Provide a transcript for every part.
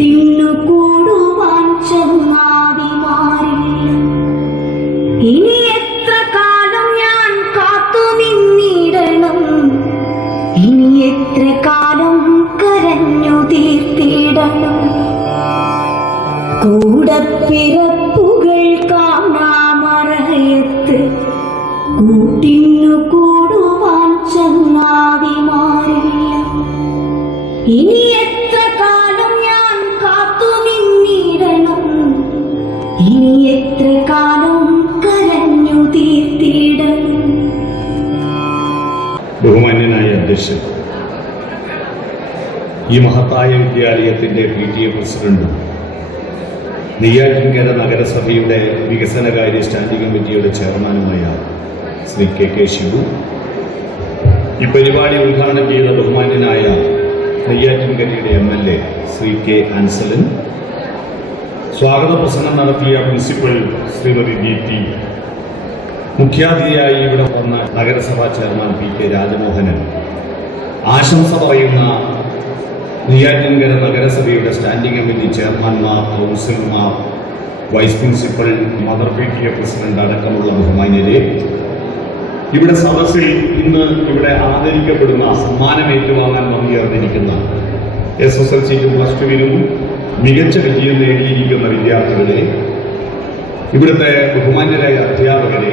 കൂട്ടിന്നു കൂടുവാൻ ചങ്ങാതിമാരില്ല. ഇനി എത്ര കാലം ഞാൻ കാത്തു നിന്നിടണം, ഇനി എത്ര കാലം കരഞ്ഞു തീർത്തിടണം. കൂടപ്പിറപ്പുകൾ കാണാമറയത്ത് കൂട്ടിന്നു കൂടുവാൻ ചങ്ങാതിമാരില്ല. ഇനി എത്ര കാലം ഞാൻ കാത്തു നിന്നിടണം, ഇനി എത്ര കാലം കരഞ്ഞു തീർത്തിടണം. ബഹുമാന്യനായ അധ്യക്ഷൻ, ഈ മഹത്തായ വിദ്യാലയത്തിന്റെ PTA പ്രസിഡന്റും നെയ്യാറ്റിൻകര നഗരസഭയുടെ വികസനകാര്യ സ്റ്റാൻഡിംഗ് കമ്മിറ്റിയുടെ ചെയർമാനുമായ ശ്രീ KK ശിവു, ഈ പരിപാടി ഉദ്ഘാടനം ചെയ്ത ബഹുമാന്യനായ നെയ്യാറ്റിൻകരയുടെ MLA ശ്രീ K ആൻസലൻ, സ്വാഗത പ്രസംഗം നടത്തിയ പ്രിൻസിപ്പൽ ശ്രീമതി GT, മുഖ്യാതിഥിയായി ഇവിടെ വന്ന നഗരസഭാ ചെയർമാൻ PK രാജമോഹനൻ, ആശംസ പറയുന്ന നെയ്യാറ്റിൻകര നഗരസഭയുടെ സ്റ്റാൻഡിംഗ് കമ്മിറ്റി ചെയർമാൻമാർ, കൗൺസിലർമാർ, vice principal, mother PTA president അടക്കമുള്ള ബഹുമാന്യരെ, ഇവിടെ സദസ്സിൽ ഇന്ന് ഇവിടെ ആദരിക്കപ്പെടുന്ന സമ്മാനം ഏറ്റുവാങ്ങാൻ വന്നുചേർന്നിരിക്കുന്ന SSLCക്കും +2-നും മികച്ച വിജയം നേടിയിരിക്കുന്ന വിദ്യാർത്ഥികളെ, ഇവിടുത്തെ ബഹുമാന്യരായ അധ്യാപകരെ,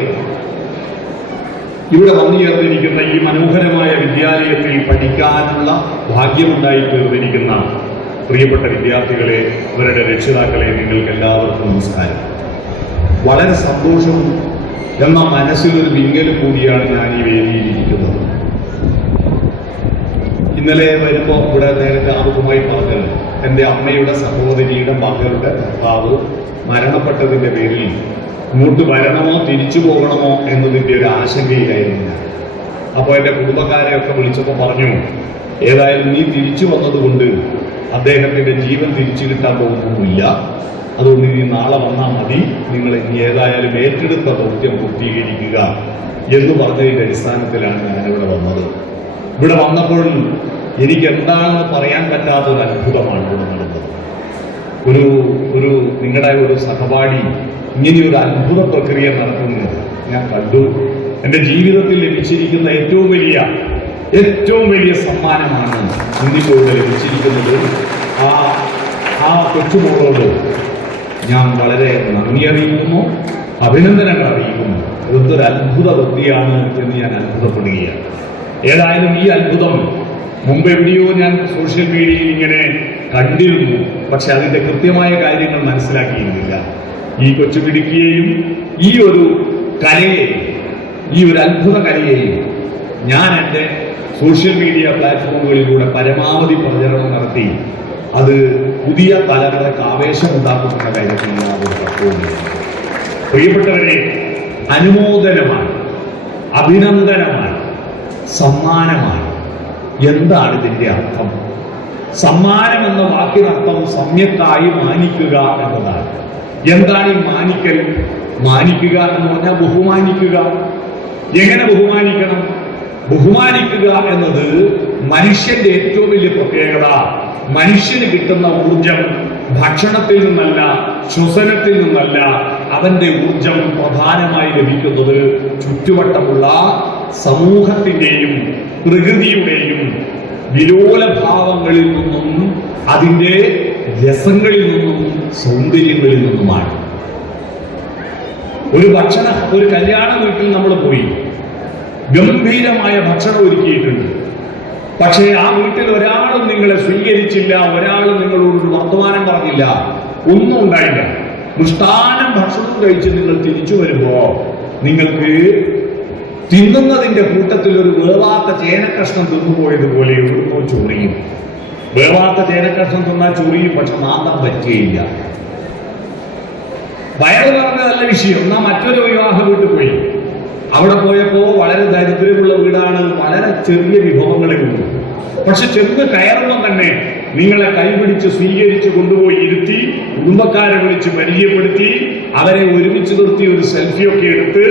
ഇവിടെ വന്നുചേർന്നിരിക്കുന്ന ഈ മനോഹരമായ വിദ്യാലയത്തിൽ പഠിക്കാനുള്ള ഭാഗ്യമുണ്ടായി തീർന്നിരിക്കുന്ന പ്രിയപ്പെട്ട വിദ്യാർത്ഥികളെ, അവരുടെ രക്ഷിതാക്കളെ, നിങ്ങൾക്ക് എല്ലാവർക്കും നമസ്കാരം. വളരെ സന്തോഷവും എന്ന മനസ്സിലൊരു വിങ്ങൽ കൂടിയാണ് ഞാൻ ഈ വേദിയിലിരിക്കുന്നത്. ഇന്നലെ വരുമ്പോൾ ഇവിടെ നേരത്തെ ആർക്കുമായി പറഞ്ഞത്, എൻ്റെ അമ്മയുടെ സഹോദരിയുടെ മകളുടെ ഭർത്താവ് മരണപ്പെട്ടതിൻ്റെ പേരിൽ ഇങ്ങോട്ട് വരണമോ തിരിച്ചു പോകണമോ എന്നതിൻ്റെ ഒരു ആശങ്കയിലായിരുന്നു ഞാൻ. അപ്പോൾ എൻ്റെ കുടുംബക്കാരെയൊക്കെ വിളിച്ചപ്പോൾ പറഞ്ഞു, ഏതായാലും നീ തിരിച്ചു വന്നതുകൊണ്ട് അദ്ദേഹത്തിൻ്റെ ജീവൻ തിരിച്ചു കിട്ടാൻ പോകുന്നില്ല, അതുകൊണ്ട് ഇനി നാളെ വന്നാൽ മതി, നിങ്ങൾ ഇനി ഏതായാലും ഏറ്റെടുത്ത ദൗത്യം പൂർത്തീകരിക്കുക എന്ന് പറഞ്ഞതിൻ്റെ അടിസ്ഥാനത്തിലാണ് ഞാനിവിടെ വന്നത്. ഇവിടെ വന്നപ്പോൾ എനിക്ക് എന്താണെന്ന് പറയാൻ പറ്റാത്തൊരു അത്ഭുതമാണ് ഇവിടെ നടന്നത്. ഒരു നിങ്ങളുടെ ഒരു സഹപാഠി ഇങ്ങനെയൊരു അത്ഭുത പ്രക്രിയ നടത്തുന്നത് ഞാൻ കണ്ടു. എൻ്റെ ജീവിതത്തിൽ ലഭിച്ചിരിക്കുന്ന ഏറ്റവും വലിയ സമ്മാനമാണ് ഇന്നിപ്പോൾ ലഭിച്ചിരിക്കുന്നത്. ആ കൊച്ചുമോളോട് ഞാൻ വളരെ നന്ദി അറിയിക്കുന്നു, അഭിനന്ദനങ്ങൾ അറിയിക്കുന്നു. ഇതൊരു അത്ഭുത വൃത്തിയാണ് എന്ന് ഞാൻ അത്ഭുതപ്പെടുകയാണ്. ഏതായാലും ഈ അത്ഭുതം മുമ്പ് എവിടെയോ ഞാൻ സോഷ്യൽ മീഡിയയിൽ ഇങ്ങനെ കണ്ടിരുന്നു, പക്ഷെ അതിന്റെ കൃത്യമായ കാര്യങ്ങൾ മനസ്സിലാക്കിയിരുന്നില്ല. ഈ കൊച്ചുപിടിക്കുകയും ഈ ഒരു കലയെയും, ഈ ഒരു അത്ഭുത കലയെയും ഞാൻ എൻ്റെ സോഷ്യൽ മീഡിയ പ്ലാറ്റ്ഫോമുകളിലൂടെ പരമാവധി പ്രചരണം നടത്തി അത് പുതിയ തലമുറയ്ക്ക് ആവേശമുണ്ടാക്കുന്ന കാര്യത്തിൽ യാതൊരു തർക്കവുമില്ല. പ്രിയപ്പെട്ടവരെ, അനുമോദനമാണ്, അഭിനന്ദനമാണ്, സമ്മാനമാണ്. എന്താണ് ഇതിന്റെ അർത്ഥം? സമ്മാനം എന്ന വാക്കിനർത്ഥം സമ്യക്കായി മാനിക്കുക എന്നതാണ്. എന്താണ് ഈ മാനിക്കൽ? മാനിക്കുക എന്ന് പറഞ്ഞാൽ ബഹുമാനിക്കുക. എങ്ങനെ ബഹുമാനിക്കണം? ബഹുമാനിക്കുക എന്നത് മനുഷ്യന്റെ ഏറ്റവും വലിയ പ്രത്യേകത. മനുഷ്യന് കിട്ടുന്ന ഊർജം ഭക്ഷണത്തിൽ നിന്നല്ല, ശ്വസനത്തിൽ നിന്നല്ല. അവന്റെ ഊർജം പ്രധാനമായി ലഭിക്കുന്നത് ചുറ്റുവട്ടമുള്ള സമൂഹത്തിന്റെയും പ്രകൃതിയുടെയും വിലോലഭാവങ്ങളിൽ നിന്നും, അതിന്റെ രസങ്ങളിൽ നിന്നും, സൗന്ദര്യങ്ങളിൽ നിന്നുമാണ്. ഒരു കല്യാണ വീട്ടിൽ നമ്മൾ പോയി, ഗംഭീരമായ ഭക്ഷണം ഒരുക്കിയിട്ടുണ്ട്. പക്ഷേ ആ വീട്ടിൽ ഒരാളും നിങ്ങളെ സ്വീകരിച്ചില്ല, ഒരാളും നിങ്ങളോട് വർത്തമാനം പറഞ്ഞില്ല, ഒന്നും ഉണ്ടായില്ല. മൃഷ്ടാനം ഭക്ഷണം കഴിച്ച് നിങ്ങൾ തിരിച്ചു വരുമ്പോ നിങ്ങൾക്ക് തിന്നുന്നതിന്റെ കൂട്ടത്തിൽ ഒരു വേവാത്ത ചേനക്കഷ്ണം തിന്നുപോയതുപോലെ എവിടുന്നോ ചൊറിയും. വേവാത്ത ചേനക്കഷ്ണം തിന്നാൽ ചൊറിയും, പക്ഷെ മാന്തം പറ്റുകയില്ല. വയറ് പറഞ്ഞ നല്ല വിഷയം. എന്നാ മറ്റൊരു വിവാഹ വീട്ടിൽ പോയി. അവിടെ പോയപ്പോ വളരെ ദരിദ്രമുള്ള വീടാണ്, വളരെ ചെറിയ വിഭവങ്ങളെ ഉള്ളൂ. പക്ഷെ ചെന്ന് കയറുമ്പോൾ തന്നെ നിങ്ങളെ കൈപിടിച്ച് സ്വീകരിച്ച് കൊണ്ടുപോയി ഇരുത്തി, കുടുംബക്കാരെ വിളിച്ച് പരിചയപ്പെടുത്തി, അവരെ ഒരുമിച്ച് നിർത്തി ഒരു സെൽഫിയൊക്കെ എടുത്ത്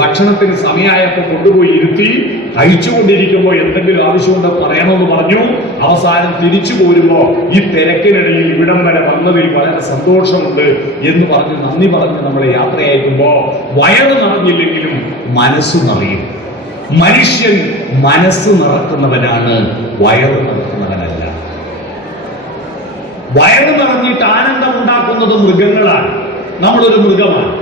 ഭക്ഷണത്തിന് സമയമായപ്പോൾ കൊണ്ടുപോയി ഇരുത്തി, കഴിച്ചുകൊണ്ടിരിക്കുമ്പോൾ എന്തെങ്കിലും ആവശ്യമുണ്ട് പറയണമെന്ന് പറഞ്ഞു. അവസാനം തിരിച്ചു പോരുമ്പോ ഈ തിരക്കിനിടയിൽ ഇവിടം വരെ വന്നതിൽ വളരെ സന്തോഷമുണ്ട് എന്ന് പറഞ്ഞ് നന്ദി പറഞ്ഞ് നമ്മളെ യാത്രയയക്കുമ്പോ വയറ് നിറഞ്ഞില്ലെങ്കിലും മനസ്സ് നിറയും. മനുഷ്യൻ മനസ്സ് നിറക്കുന്നവനാണ്, വയറ് നിറക്കുന്നവനല്ല. വയറ് നിറഞ്ഞിട്ട് ആനന്ദം ഉണ്ടാക്കുന്നത് മൃഗങ്ങളാണ്. നമ്മളൊരു മൃഗമാണ്.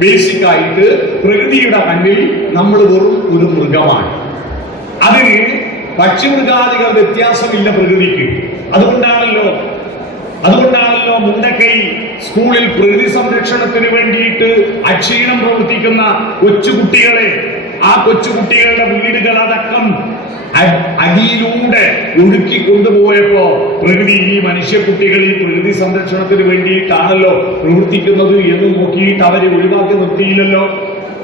ബേസിക്കായിട്ട് പ്രകൃതിയുടെ കണ്ണിൽ നമ്മൾ വെറും ഒരു മൃഗമാണ്. അതിന് പക്ഷിമൃഗാദികൾ വ്യത്യാസമില്ല പ്രകൃതിക്ക്. അതുകൊണ്ടാണല്ലോ മുണ്ടക്കൈ സ്കൂളിൽ പ്രകൃതി സംരക്ഷണത്തിന് വേണ്ടിയിട്ട് അക്ഷീണം പ്രവർത്തിക്കുന്ന കൊച്ചുകുട്ടികളെ, ആ കൊച്ചുകുട്ടികളുടെ വീടുകൾ അടക്കം അടിയിലൂടെ ഒഴുക്കി കൊണ്ടുപോയപ്പോ പ്രകൃതി ഈ മനുഷ്യക്കുട്ടികൾ ഈ പ്രകൃതി സംരക്ഷണത്തിന് വേണ്ടിയിട്ടാണല്ലോ പ്രവർത്തിക്കുന്നത് എന്ന് നോക്കിയിട്ട് അവരെ ഒഴിവാക്കി നിർത്തിയില്ലല്ലോ.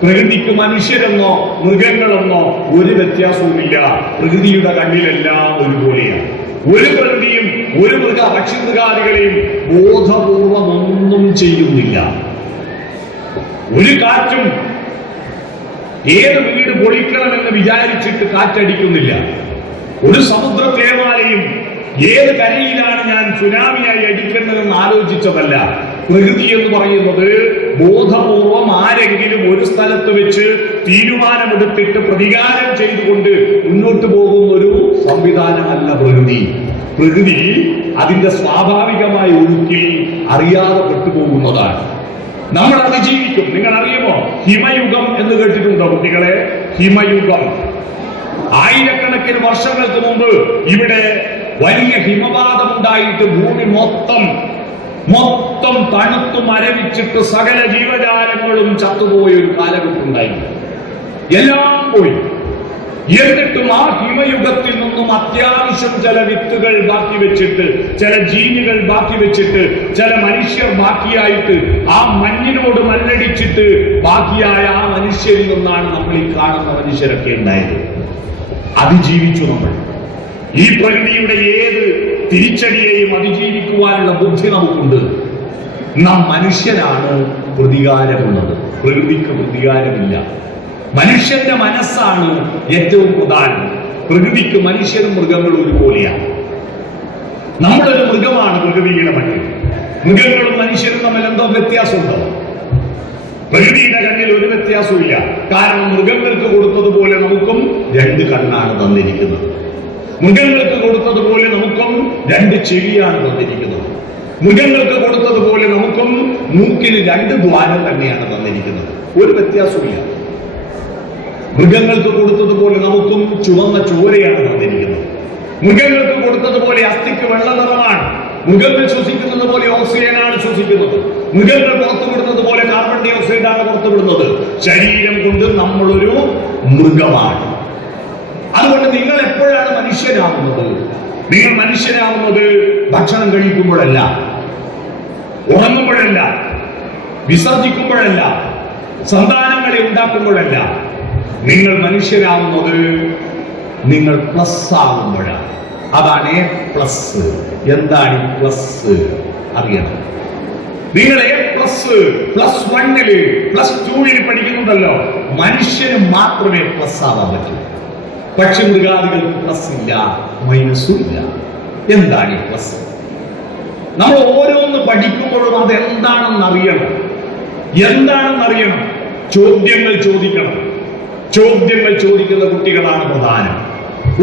പ്രകൃതിക്ക് മനുഷ്യരെന്നോ മൃഗങ്ങളെന്നോ ഒരു വ്യത്യാസവുമില്ല. പ്രകൃതിയുടെ കണ്ണിലെല്ലാം ഒരുപോലെയാണ്. ഒരു പ്രകൃതിയും ഒരു പക്ഷിമൃഗാദികളെയും ബോധപൂർവം ഒന്നും ചെയ്യുന്നില്ല. ഒരു കാറ്റും ഏത് വീട് പൊളിക്കണമെന്ന് വിചാരിച്ചിട്ട് കാറ്റടിക്കുന്നില്ല. ഒരു സമുദ്ര തിരമാലയും ഏത് കരയിലാണ് ഞാൻ സുനാമിയായി അടിക്കേണ്ടതെന്ന് ആലോചിച്ചതല്ല. പ്രകൃതി എന്ന് പറയുന്നത് ബോധപൂർവം ആരെങ്കിലും ഒരു സ്ഥലത്ത് വെച്ച് തീരുമാനമെടുത്തിട്ട് പ്രതികാരം ചെയ്തുകൊണ്ട് മുന്നോട്ട് പോകുന്ന ഒരു സംവിധാനമല്ല പ്രകൃതി. പ്രകൃതി അതിന്റെ സ്വാഭാവികമായ ഒഴുക്കിൽ അറിയാതെ പെട്ടുപോകുന്നതാണ്. നമ്മൾ അതിജീവിക്കും. നിങ്ങൾ അറിയുമോ ഹിമയുഗം എന്ന് കേട്ടിട്ടുണ്ടോ കുട്ടികളെ? ഹിമയുഗം ആയിരക്കണക്കിന് വർഷങ്ങൾക്ക് മുമ്പ് ഇവിടെ വലിയ ഹിമപാതം ഉണ്ടായിട്ട് ഭൂമി മൊത്തം തണുത്തു മരവിച്ചിട്ട് സകല ജീവജാലങ്ങളും ചത്തുപോയ ഒരു കാലഘട്ടമുണ്ടായിരുന്നു. എല്ലാം പോയി. എന്നിട്ടും ആ ഹിമയുഗത്തിൽ നിന്നും അത്യാവശ്യം ചില വിത്തുകൾ ബാക്കി വെച്ചിട്ട്, ചില ജീനുകൾ ബാക്കി വെച്ചിട്ട്, ചില മനുഷ്യർ ബാക്കിയായിട്ട് ആ മഞ്ഞിനോട് മല്ലടിച്ചിട്ട് ബാക്കിയായ ആ മനുഷ്യരിൽ നിന്നാണ് നമ്മൾ ഈ കാണുന്ന മനുഷ്യരൊക്കെ ഉണ്ടായത്. അതിജീവിച്ചു നമ്മൾ. ഈ പ്രകൃതിയുടെ ഏത് തിരിച്ചടിയെയും അതിജീവിക്കുവാനുള്ള ബുദ്ധി നമുക്കുണ്ട്. നാം മനുഷ്യനാണ് പ്രതികാരമുള്ളത്. പ്രകൃതിക്ക് പ്രതികാരമില്ല. മനുഷ്യന്റെ മനസ്സാണ് ഏറ്റവും പ്രധാനം. പ്രകൃതിക്ക് മനുഷ്യരും മൃഗങ്ങളും ഒരുപോലെയാണ്. നമ്മളൊരു മൃഗമാണ് പ്രകൃതിയുടെ മണ്ണിൽ. മൃഗങ്ങളും മനുഷ്യരും തമ്മിൽ എന്തോ വ്യത്യാസമുണ്ടോ? പ്രകൃതിയുടെ കണ്ണിൽ ഒരു വ്യത്യാസമില്ല. കാരണം മൃഗങ്ങൾക്ക് കൊടുത്തതുപോലെ നമുക്കും രണ്ട് കണ്ണാണ് തന്നിരിക്കുന്നത്. മൃഗങ്ങൾക്ക് കൊടുത്തതുപോലെ നമുക്കും രണ്ട് ചെവിയാണ് തന്നിരിക്കുന്നത്. മൃഗങ്ങൾക്ക് കൊടുത്തതുപോലെ നമുക്കും മൂക്കിന് രണ്ട് ദ്വാരം തന്നെയാണ് തന്നിരിക്കുന്നത്. ഒരു വ്യത്യാസമില്ല. മൃഗങ്ങൾക്ക് കൊടുത്തതുപോലെ നമുക്കും ചുവന്ന ചോരയാണ് തന്നിരിക്കുന്നത്. മൃഗങ്ങൾക്ക് കൊടുത്തതുപോലെ അസ്ഥിക്ക് വെള്ള നിറമാണ്. മൃഗങ്ങൾ ശ്വസിക്കുന്നത് പോലെ ഓക്സിജനാണ് ശ്വസിക്കുന്നത്. മൃഗങ്ങൾ പുറത്തുവിടുന്നത് പോലെ കാർബൺ ഡൈ ഓക്സൈഡാണ് പുറത്തുവിടുന്നത്. ശരീരം കൊണ്ട് നമ്മളൊരു മൃഗമാണ്. അതുകൊണ്ട് നിങ്ങൾ എപ്പോഴാണ് മനുഷ്യനാവുന്നത്? നിങ്ങൾ മനുഷ്യനാവുന്നത് ഭക്ഷണം കഴിക്കുമ്പോഴല്ല, ഉറങ്ങുമ്പോഴല്ല, വിസർജിക്കുമ്പോഴല്ല, സന്താനങ്ങളെ ഉണ്ടാക്കുമ്പോഴല്ല. നിങ്ങൾ മനുഷ്യരാവുന്നത് നിങ്ങൾ പ്ലസ് ആകുമ്പോഴാണ്. അതാണ് എ പ്ലസ്. എന്താണ് ഈ പ്ലസ് അറിയണം. നിങ്ങൾ എ പ്ലസ് +1 +2 പഠിക്കുന്നുണ്ടല്ലോ. മനുഷ്യന് മാത്രമേ പ്ലസ് ആവാൻ പറ്റൂ. പക്ഷെ മൃഗാദികൾക്ക് പ്ലസ് ഇല്ല, മൈനസും ഇല്ല. എന്താണ് ഈ പ്ലസ്? നമ്മൾ ഓരോന്ന് പഠിക്കുമ്പോഴും അതെന്താണെന്നറിയണം. ചോദ്യങ്ങൾ ചോദിക്കണം. ചോദ്യങ്ങൾ ചോദിക്കുന്ന കുട്ടികളാണ് പ്രധാനം.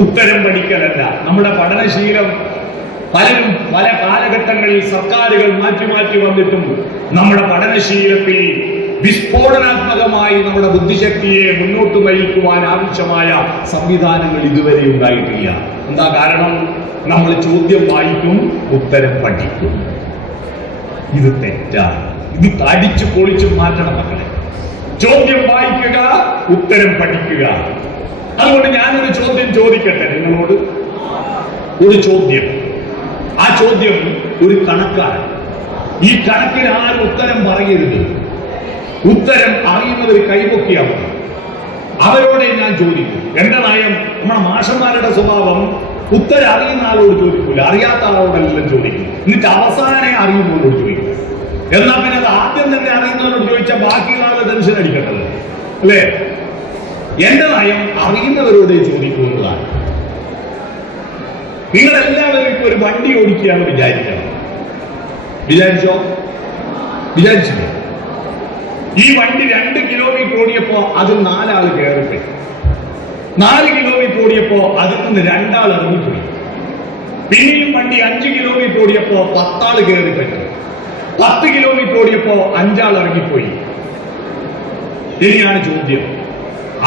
ഉത്തരം പഠിക്കലല്ല. നമ്മുടെ പഠനശീലം പലരും പല കാലഘട്ടങ്ങളിൽ സർക്കാരുകൾ മാറ്റി വന്നിട്ടും നമ്മുടെ പഠനശീലത്തിൽ വിസ്ഫോടനാത്മകമായി നമ്മുടെ ബുദ്ധിശക്തിയെ മുന്നോട്ട് നയിക്കുവാൻ ആവശ്യമായ സംവിധാനങ്ങൾ ഇതുവരെ ഉണ്ടായിട്ടില്ല. എന്താ കാരണം? നമ്മൾ ചോദ്യം വായിക്കും, ഉത്തരം പഠിക്കും. ഇത് തെറ്റാണ്. ഇത് അടിച്ചു പൊളിച്ചു മാറ്റണം മക്കളെ. ചോദ്യം വായിക്കുക, ഉത്തരം പഠിക്കുക. അതുകൊണ്ട് ഞാനൊരു ചോദ്യം ചോദിക്കട്ടെ നിങ്ങളോട്. ഒരു ചോദ്യം. ആ ചോദ്യം ഒരു കണക്കാണ്. ഈ കണക്കിന് ആരും ഉത്തരം പറയരുത്. ഉത്തരം അറിയുന്നവർ കൈപൊക്കിയാൽ മതി. അവരോടെ ഞാൻ ചോദിക്കും. എന്റെ നയം, നമ്മുടെ മാഷന്മാരുടെ സ്വഭാവം ഉത്തരം അറിയുന്ന ആളോട് ചോദിക്കൂല, അറിയാത്ത ആളോടെല്ലാം ചോദിക്കും. എന്നിട്ട് അവസാനം അറിയുന്നവരോട് ചോദിക്കും. എന്നാൽ പിന്നെ അത് ആദ്യം തന്നെ അറിയുന്നവരോട് ചോദിച്ചാൽ ബാക്കിയുള്ള ആളെ ടെൻഷൻ അടിക്കട്ടല്ലോ, അല്ലേ? എന്റെ നയം അറിയുന്നവരോട് ചോദിക്കുന്നതാണ്. നിങ്ങളെല്ലാവരും ഇപ്പൊ ഒരു വണ്ടി ഓടിക്കുകയാണ് വിചാരിക്കണം. വിചാരിച്ചില്ല? ഈ വണ്ടി 2 കിലോമീറ്റർ ഓടിയപ്പോ അതിൽ 4 ആൾ കയറിപ്പോയി. 4 കിലോമീറ്റർ ഓടിയപ്പോ അതിൽ നിന്ന് 2 ആൾ ഇറങ്ങിപ്പോയി. പിന്നെയും വണ്ടി 5 കിലോമീറ്റർ ഓടിയപ്പോ 10 ആൾ കയറിപ്പറ്റി. 10 കിലോമീറ്റർ ഓടിയപ്പോ 5 ആൾ ഇറങ്ങിപ്പോയി. ഇനിയാണ് ചോദ്യം.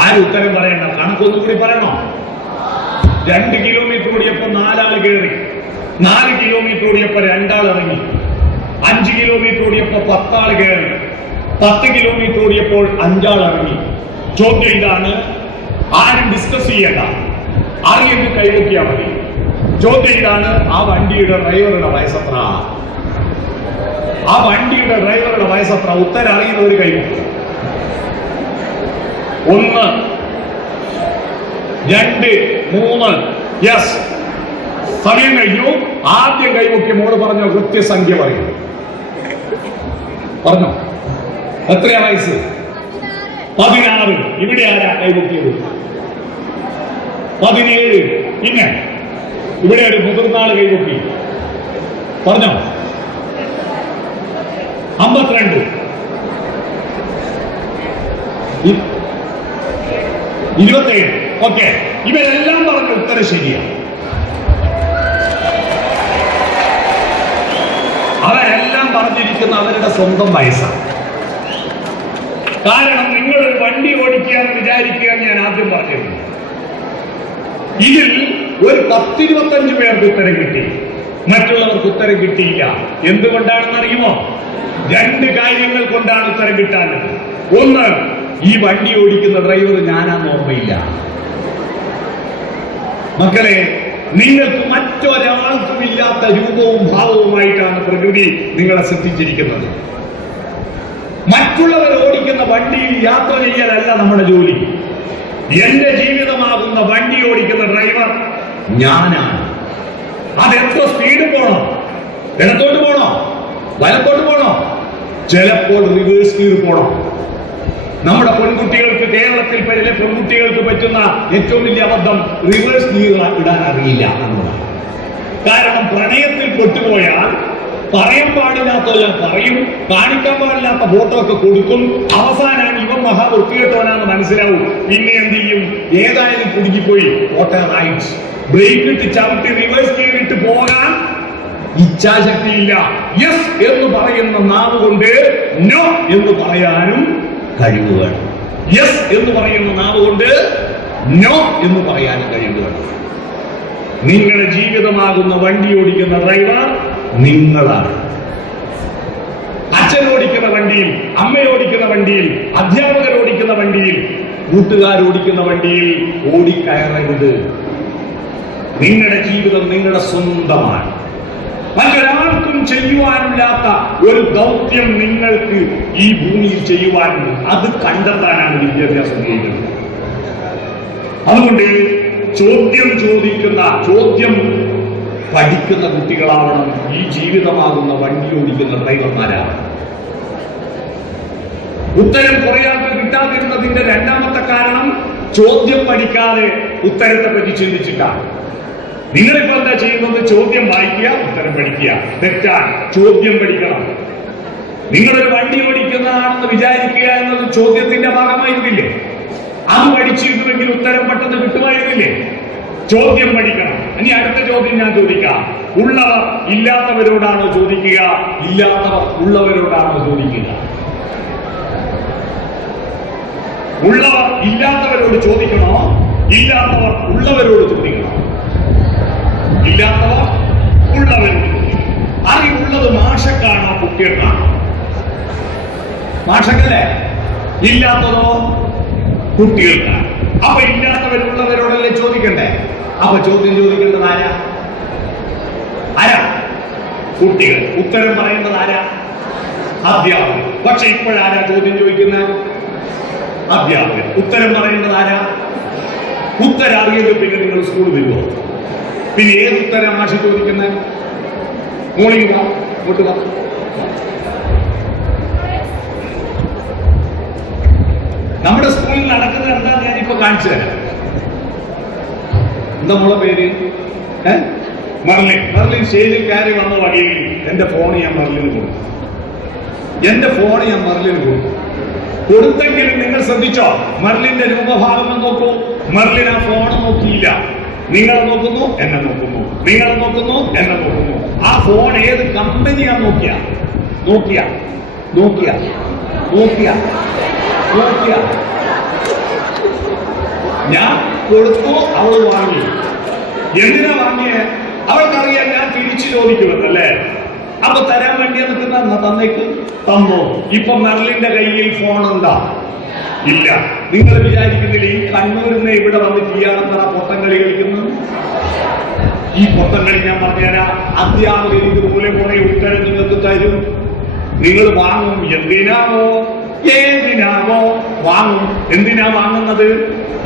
ആരും ഉത്തരം പറയണ്ട, കണക്കൊന്നും കൂടി പറയണോ? 2 കിലോമീറ്റർ ഓടിയപ്പോ 4 ആൾ കയറി, 4 കിലോമീറ്റർ ഓടിയപ്പോ 2 ആൾ ഇറങ്ങി, 5 കിലോമീറ്റർ ഓടിയപ്പോ 10 ആൾ കയറി, 10 കിലോമീറ്റർ ഓടിയപ്പോൾ 5 ആൾ ഇറങ്ങി. ചോദ്യം ഇതാണ്, ആരും ഡിസ്കസ് ചെയ്യണ്ട, അറിയെന്ന് കൈവയ്ക്കാൽ മതി. ചോദ്യം ഇതാണ്, ആ വണ്ടിയുടെ ഡ്രൈവറുടെ വയസ്സെത്ര? ആ വണ്ടിയുടെ ഡ്രൈവറുടെ വയസ്സെത്ര? ഉത്തരം അറിയുന്നവർ കൈവയ്ക്കും. 1, 2, 3. യെസ്, സമയം കഴിഞ്ഞു. ആദ്യം കൈവയ്ക്ക് മോള് പറഞ്ഞോ, കൃത്യസംഖ്യ പറയും. പറഞ്ഞോ, എത്രയാ വയസ്സ്? 16. ഇവിടെ ആരാ കൈവയ്ക്കിയത്? 17. പിന്നെ ഇവിടെ ഒരു മുതിർന്ന ആള് കൈവയ്ക്കി. പറഞ്ഞോ, 52. 27. ഓക്കെ, ഇവരെല്ലാം പറഞ്ഞ ഉത്തരം ശരിയാണ്. അവരെല്ലാം പറഞ്ഞിരിക്കുന്ന അവരുടെ സ്വന്തം വയസ്സാണ്. കാരണം നിങ്ങളൊരു വണ്ടി ഓടിക്കുക എന്ന് വിചാരിക്കുക എന്ന് ഞാൻ ആദ്യം പറഞ്ഞിരുന്നു. ഇതിൽ ഒരു 10-25 പേർക്ക് ഉത്തരം കിട്ടി, മറ്റുള്ളവർക്ക് ഉത്തരം കിട്ടിയില്ല. എന്തുകൊണ്ടാണെന്ന് അറിയുമോ? 2 കാര്യങ്ങൾ കൊണ്ടാണ് ഉത്തരം കിട്ടാനുള്ളത്. ഒന്ന്, ഈ വണ്ടി ഓടിക്കുന്ന ഡ്രൈവർ ഞാനാന്ന് ഓർമ്മയില്ല. മക്കളെ, നിങ്ങൾക്ക് മറ്റൊരാൾക്കും ഇല്ലാത്ത രൂപവും ഭാവവുമായിട്ടാണ് പ്രകൃതി നിങ്ങളെ സൃഷ്ടിച്ചിരിക്കുന്നത്. മറ്റുള്ളവർ ഓടിക്കുന്ന വണ്ടിയിൽ യാത്ര ചെയ്യലല്ല നമ്മുടെ ജോലി. എന്റെ ജീവിതമാകുന്ന വണ്ടി ഓടിക്കുന്ന ഡ്രൈവർ ഞാനാണ്. അതെത്ര സ്പീഡ് പോണോ? ഇടത്തോട്ട് പോണോ? വലത്തോട്ട് പോണോ? ചിലപ്പോൾ റിവേഴ്സ് ഗിയർ പോണോ? നമ്മുടെ പെൺകുട്ടികൾക്ക്, കേരളത്തിൽ പരിലെ പെൺകുട്ടികൾക്ക് പറ്റുന്ന ഏറ്റവും വലിയ അബദ്ധം റിവേഴ്സ് ഗിയർ ഇടാൻ അറിയില്ല എന്നതാണ്. കാരണം പ്രണയത്തിൽ പെട്ടുപോയാൽ പറയാൻ പാടില്ലാത്തതെല്ലാം പറയും, കാണിക്കാൻ പാടില്ലാത്ത ഫോട്ടോ ഒക്കെ കൊടുക്കും. അവസാനം ഇവൻ മഹാവൃത്തികെട്ടവനാന്ന് മനസ്സിലാവും. പിന്നെ എന്ത് ചെയ്യും? ഏതായാലും കുടുങ്ങിപ്പോയി, ഫോട്ടോ റൈറ്റ്, ബ്രേക്ക് ഇട്ട് ചവിട്ടി റിവേഴ്സ് ഗിയർ ഇട്ട് പോകാൻ ഇച്ഛാശക്തിയില്ല. യെസ് എന്ന് പറയുന്ന നാവ് കൊണ്ട് നോ എന്ന് പറയാനും കഴിവ് വേണം. യെസ് എന്ന് പറയുന്ന നാവ് കൊണ്ട് നോ എന്ന് പറയാനും കഴിവ് വേണം. നിങ്ങളുടെ ജീവിതമാകുന്ന വണ്ടി ഓടിക്കുന്ന ഡ്രൈവർ നിങ്ങളാണ്. അച്ഛൻ ഓടിക്കുന്ന വണ്ടിയിൽ, അമ്മ ഓടിക്കുന്ന വണ്ടിയിൽ, അധ്യാപകർ ഓടിക്കുന്ന വണ്ടിയിൽ, കൂട്ടുകാരോടിക്കുന്ന വണ്ടിയിൽ ഓടിക്കയറരുത്. നിങ്ങളുടെ ജീവിതം നിങ്ങളുടെ സ്വന്തമാണ്. മറ്റൊരാൾക്കും ചെയ്യുവാനില്ലാത്ത ഒരു ദൗത്യം നിങ്ങൾക്ക് ഈ ഭൂമിയിൽ ചെയ്യുവാനുണ്ട്. അത് കണ്ടെത്താനാണ് വിദ്യാഭ്യാസം ചെയ്യുന്നത്. അതുകൊണ്ട് ചോദ്യം പഠിക്കുന്ന കുട്ടികളാവണം ഈ ജീവിതമാകുന്ന വണ്ടി ഓടിക്കുന്ന ഡ്രൈവർമാരാണ്. ഉത്തരം കുറെ ആൾക്ക് കിട്ടാതിരുന്നതിന്റെ രണ്ടാമത്തെ കാരണം ചോദ്യം പഠിക്കാതെ ഉത്തരത്തെ പറ്റി ചിന്തിച്ചിട്ടാണ്. നിങ്ങളിപ്പോ എന്താ ചെയ്യുന്നത്? ചോദ്യം വായിക്കുക, ഉത്തരം പഠിക്കുക. തെറ്റാണ്. ചോദ്യം പഠിക്കണം. നിങ്ങളൊരു വണ്ടി ഓടിക്കുന്നതാണെന്ന് വിചാരിക്കുക എന്നത് ചോദ്യത്തിന്റെ ഭാഗമായിരുന്നില്ലേ? അത് പഠിച്ചിരുന്നുവെങ്കിൽ ഉത്തരം പെട്ടെന്ന് കിട്ടുമായിരുന്നില്ലേ? ചോദ്യം പഠിക്കണം. ഇനി അടുത്ത ചോദ്യം ഞാൻ ചോദിക്കാം. ഉള്ളവർ ഇല്ലാത്തവരോടാണോ ചോദിക്കുക? ഇല്ലാത്തവർ ഉള്ളവരോടാണോ ചോദിക്കുക? ഉള്ളവർ ഇല്ലാത്തവരോട് ചോദിക്കണോ? ഇല്ലാത്തവർ ഉള്ളവരോട് ചോദിക്കണോ? ഇല്ലാത്തവർ ഉള്ളവരോട് ചോദിക്കണം. അറിവുള്ളത് മാഷക്കാണോ കുട്ടികൾക്കാണോ? മാഷക്കല്ലേ. ഇല്ലാത്തതോ കുട്ടികൾക്കാണ്. അപ്പൊ ഇല്ലാത്തവരുള്ളവരോടല്ലേ ചോദിക്കണ്ടേ? അപ്പൊ ചോദ്യം ചോദിക്കേണ്ടത് ആരാ? കുട്ടികൾ. ഉത്തരം പറയേണ്ടത് ആരാ? അധ്യാപകർ. പക്ഷെ ഇപ്പോഴാരാ ചോദ്യം ചോദിക്കുന്നത്? അധ്യാപകർ. ഉത്തരം പറയേണ്ടത് ആരാ? ഉത്തരം അറിയെങ്കിൽ പിന്നെ നിങ്ങൾ സ്കൂളിൽ വരുമോ? പിന്നെ ഏത് ഉത്തരം മാഷി ചോദിക്കുന്നത്? മോർണിംഗ് വാ, ഇങ്ങോട്ട് വാ. നമ്മുടെ സ്കൂളിൽ നടക്കുന്നത് എന്താ ഞാനിപ്പോ കാണിച്ചു തരാം. എന്താ മോളെ പേര്? മെർലിൻ. മെർലിൻ സ്റ്റേജിൽ കയറി വന്ന വഴിയിൽ എന്റെ ഫോൺ ഞാൻ മെർലിന് കൊടുത്തു. എന്റെ ഫോൺ ഞാൻ മെർലിന് കൊടുത്തു. കൊടുത്തെങ്കിലും നിങ്ങൾ ശ്രദ്ധിച്ചോ, മെർലിന്റെ രൂപഭാവം നോക്കൂ. മെർലിൻ ആ ഫോൺ നോക്കിയില്ല. നിങ്ങളെ നോക്കുന്നു, എന്നെ നോക്കുന്നു, നിങ്ങളെ നോക്കുന്നു, എന്നെ നോക്കുന്നു. ആ ഫോൺ ഏത് കമ്പനിയാ നോക്കിയ നോക്കിയ നോക്കിയ നോക്കിയ നോക്കിയ ഞാൻ കൊടുത്തു, അവൾ വാങ്ങി. എന്തിനാ വാങ്ങിയ? അവൾക്കറിയാം ഞാൻ തിരിച്ചു ചോദിക്കുമെന്നല്ലേ. അപ്പൊ തരാൻ വേണ്ടി നിൽക്കുന്ന തന്നേക്ക് തന്നോ. ഇപ്പൊ മെർലിന്റെ കയ്യിൽ ഫോൺ ഉണ്ടാ? ഇല്ല. നിങ്ങൾ വിചാരിക്കുന്നില്ല ഈ കണ്ണൂരിൽ നിന്ന് ഇവിടെ വന്നിട്ട് ഇയാളെന്താ പൊട്ടംകളി കളിക്കുന്നു? ഈ പൊട്ടംകളി ഞാൻ പറഞ്ഞുതരാം. അധ്യാപകർ ഇതുപോലെ കുറെ ഉത്തരം നിങ്ങൾക്ക് തരും, നിങ്ങൾ വാങ്ങും. എന്തിനാവോ? ഏതിനാവോ വാങ്ങും? എന്തിനാ വാങ്ങുന്നത്?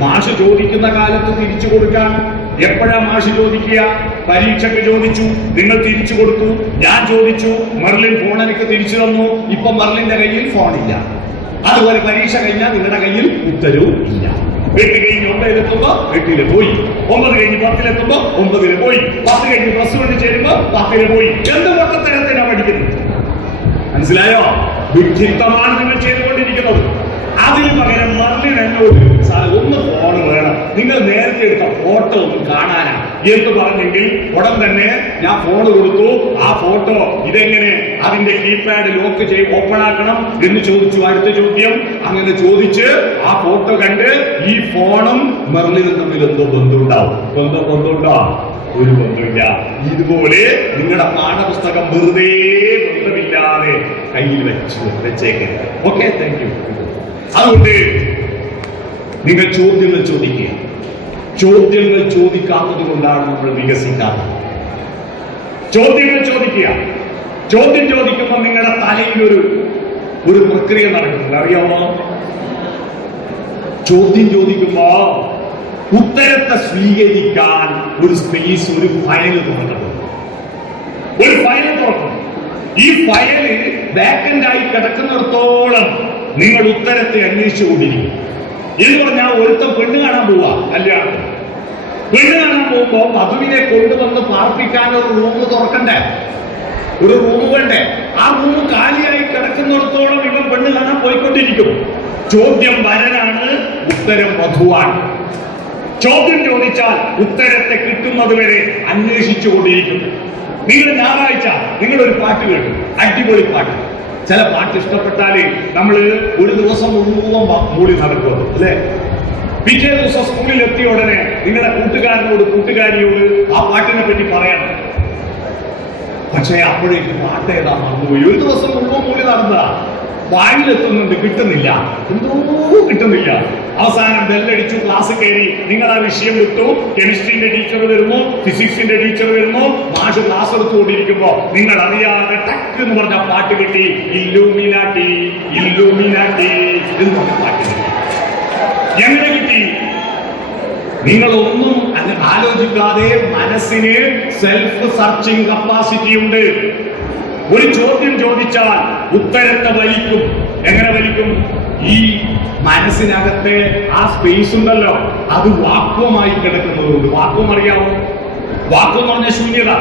മാഷ് ചോദിക്കുന്ന കാലത്ത് തിരിച്ചു കൊടുക്കാൻ. എപ്പോഴാ മാഷ് ചോദിക്കുക? പരീക്ഷയ്ക്ക് ചോദിച്ചു, നിങ്ങൾ തിരിച്ചു കൊടുത്തു. ഞാൻ ചോദിച്ചു, മെർലിൻ ഫോൺ എനിക്ക് തിരിച്ചു തന്നു. ഇപ്പൊ മെർലിന്റെ കയ്യിൽ ഫോണില്ല. അതുപോലെ പരീക്ഷ കഴിഞ്ഞാൽ നിങ്ങളുടെ കയ്യിൽ ഉത്തരവും ഇല്ല. 8 കഴിഞ്ഞ് 9-ലെത്തുമ്പോ 8-ല് പോയി, 9 കഴിഞ്ഞ് 10-ലെത്തുമ്പോ 9-ല് പോയി, 10 കഴിഞ്ഞ് +1 ചേരുമ്പോ 10-ല് പോയി. എന്ത് പൊട്ടത്തരത്തിനാ പഠിക്കുന്നത്? മനസ്സിലായോ? വിഡ്ഢിത്തമാണ് നിങ്ങൾ ചെയ്തുകൊണ്ടിരിക്കുന്നത്. അതിന് പകരം മെർലിൻ എന്നോട് ഒന്ന് ഫോൺ വേണം, നിങ്ങൾ നേരത്തെ എടുത്ത ഫോട്ടോ ഒന്ന് കാണാനാ എന്ന് പറഞ്ഞെങ്കിൽ ഉടൻ തന്നെ ഞാൻ ഫോൺ കൊടുത്തു. ആ ഫോട്ടോ ഇതെങ്ങനെ അതിന്റെ കീപാഡ് ലോക്ക് ചെയ്ത് ഓപ്പൺ ആക്കണം എന്ന് ചോദിച്ചു. അടുത്ത ചോദ്യം അങ്ങനെ ചോദിച്ച് ആ ഫോട്ടോ കണ്ട് ഈ ഫോണും മെർലിനും തമ്മിൽ എന്തോ ബന്ധമുണ്ടാവും. ബന്ധമുണ്ടോ? ഒരു ബന്ധമില്ല. ഇതുപോലെ നിങ്ങളുടെ പാഠപുസ്തകം വെറുതെ ബന്ധമില്ലാതെ കയ്യിൽ വെച്ചേക്ക്. Okay, thank you. അതുകൊണ്ട് നിങ്ങൾ ചോദ്യങ്ങൾ ചോദിക്കുക. ചോദ്യങ്ങൾ ചോദിക്കാത്തത് കൊണ്ടാണ് നമ്മൾ വികസിക്കാത്തത്. ചോദ്യങ്ങൾ ചോദിക്കുക. ചോദ്യം ചോദിക്കുമ്പോൾ നിങ്ങളുടെ തലയിൽ ഒരു പ്രക്രിയ നടക്കുന്നുണ്ട്, അറിയാമോ? ചോദ്യം ചോദിക്കുമ്പോ ഉത്തരത്തെ സ്വീകരിക്കാൻ ഒരു സ്പേസ്, ഒരു ഫയൽ തുറക്കണം. ഒരു ഫയൽ തുറക്കണം. ഈ ഫയല് വേക്കന്റ് ആയി കിടക്കുന്നിടത്തോളം നിങ്ങൾ ഉത്തരത്തെ അന്വേഷിച്ചുകൊണ്ടിരിക്കും. എന്ന് പറഞ്ഞാൽ ഒരുത്തം പെണ്ണ് കാണാൻ പോവാ, കല്യാണം. പെണ്ണ് കാണാൻ പോകുമ്പോ വധുവിനെ കൊണ്ടുവന്ന് പാർപ്പിക്കാൻ ഒരു റൂം തുറക്കണ്ടേ? ഒരു റൂം വേണ്ടേ? ആ റൂം കാലിയായി കിടക്കുന്നിടത്തോളം ഇവൻ പെണ്ണ് കാണാൻ പോയിക്കൊണ്ടിരിക്കും. ചോദ്യം വരനാണ്, ഉത്തരം വധുവാണ്. ചോദ്യം ചോദിച്ചാൽ ഉത്തരത്തെ കിട്ടുന്നത് വരെ അന്വേഷിച്ചുകൊണ്ടിരിക്കും. നിങ്ങൾ ഞായറാഴ്ച നിങ്ങളൊരു പാട്ട് കേട്ടു, അടിപൊളി പാട്ട്. ചില പാട്ട് ഇഷ്ടപ്പെട്ടാല് നമ്മൾ ഒരു ദിവസം മുഴുവൻ മൂളി നടക്കും, അല്ലെ? പിറ്റേ ദിവസം സ്കൂളിൽ എത്തിയ ഉടനെ നിങ്ങളുടെ കൂട്ടുകാരനോട് കൂട്ടുകാരിയോട് ആ പാട്ടിനെ പറ്റി പറയണം. പക്ഷേ അപ്പോഴേക്ക് പാട്ട് ഏതാ മറന്നുപോയി. ഒരു ദിവസം മുഴുവൻ മൂളി നടന്നതാ, വായിലെത്തുന്നുണ്ട്, കിട്ടുന്നില്ല, എന്തോ കിട്ടുന്നില്ല. അവസാനം ബെല്ലടിച്ചു, ക്ലാസ് കയറി, നിങ്ങൾ ആ വിഷയം വിട്ടു. കെമിസ്ട്രിന്റെ ടീച്ചർ വരുന്നു, ഫിസിക്സിന്റെ ടീച്ചർ വരുന്നു, മാഷ് ക്ലാസ് എടുത്തുകൊണ്ടിരിക്കുമ്പോ നിങ്ങൾ അറിയാതെ ടക്ക് എന്ന് പറഞ്ഞ പാട്ട് കിട്ടി. ഇല്ലൂമിനാട്ടി ഇല്ലൂമിനാട്ടി എന്ന് പറഞ്ഞ പാട്ട് കിട്ടി. എങ്ങനെ കിട്ടി? നിങ്ങളൊന്നും ആലോചിക്കാതെ മനസ്സിന് സെൽഫ് സർച്ചിങ് കപ്പാസിറ്റി ഉണ്ട്. ഒരു ചോദ്യം ചോദിച്ചാൽ ഉത്തരത്തെ വലിക്കും. എങ്ങനെ വലിക്കും? ഈ മനസ്സിനകത്തെ ആ സ്പേസ് ഉണ്ടല്ലോ, അത് വാക്വമായി കിടക്കുന്നതുകൊണ്ട്. വാക്വം അറിയാമോ? വാക്വം എന്ന് പറഞ്ഞ ശൂന്യത.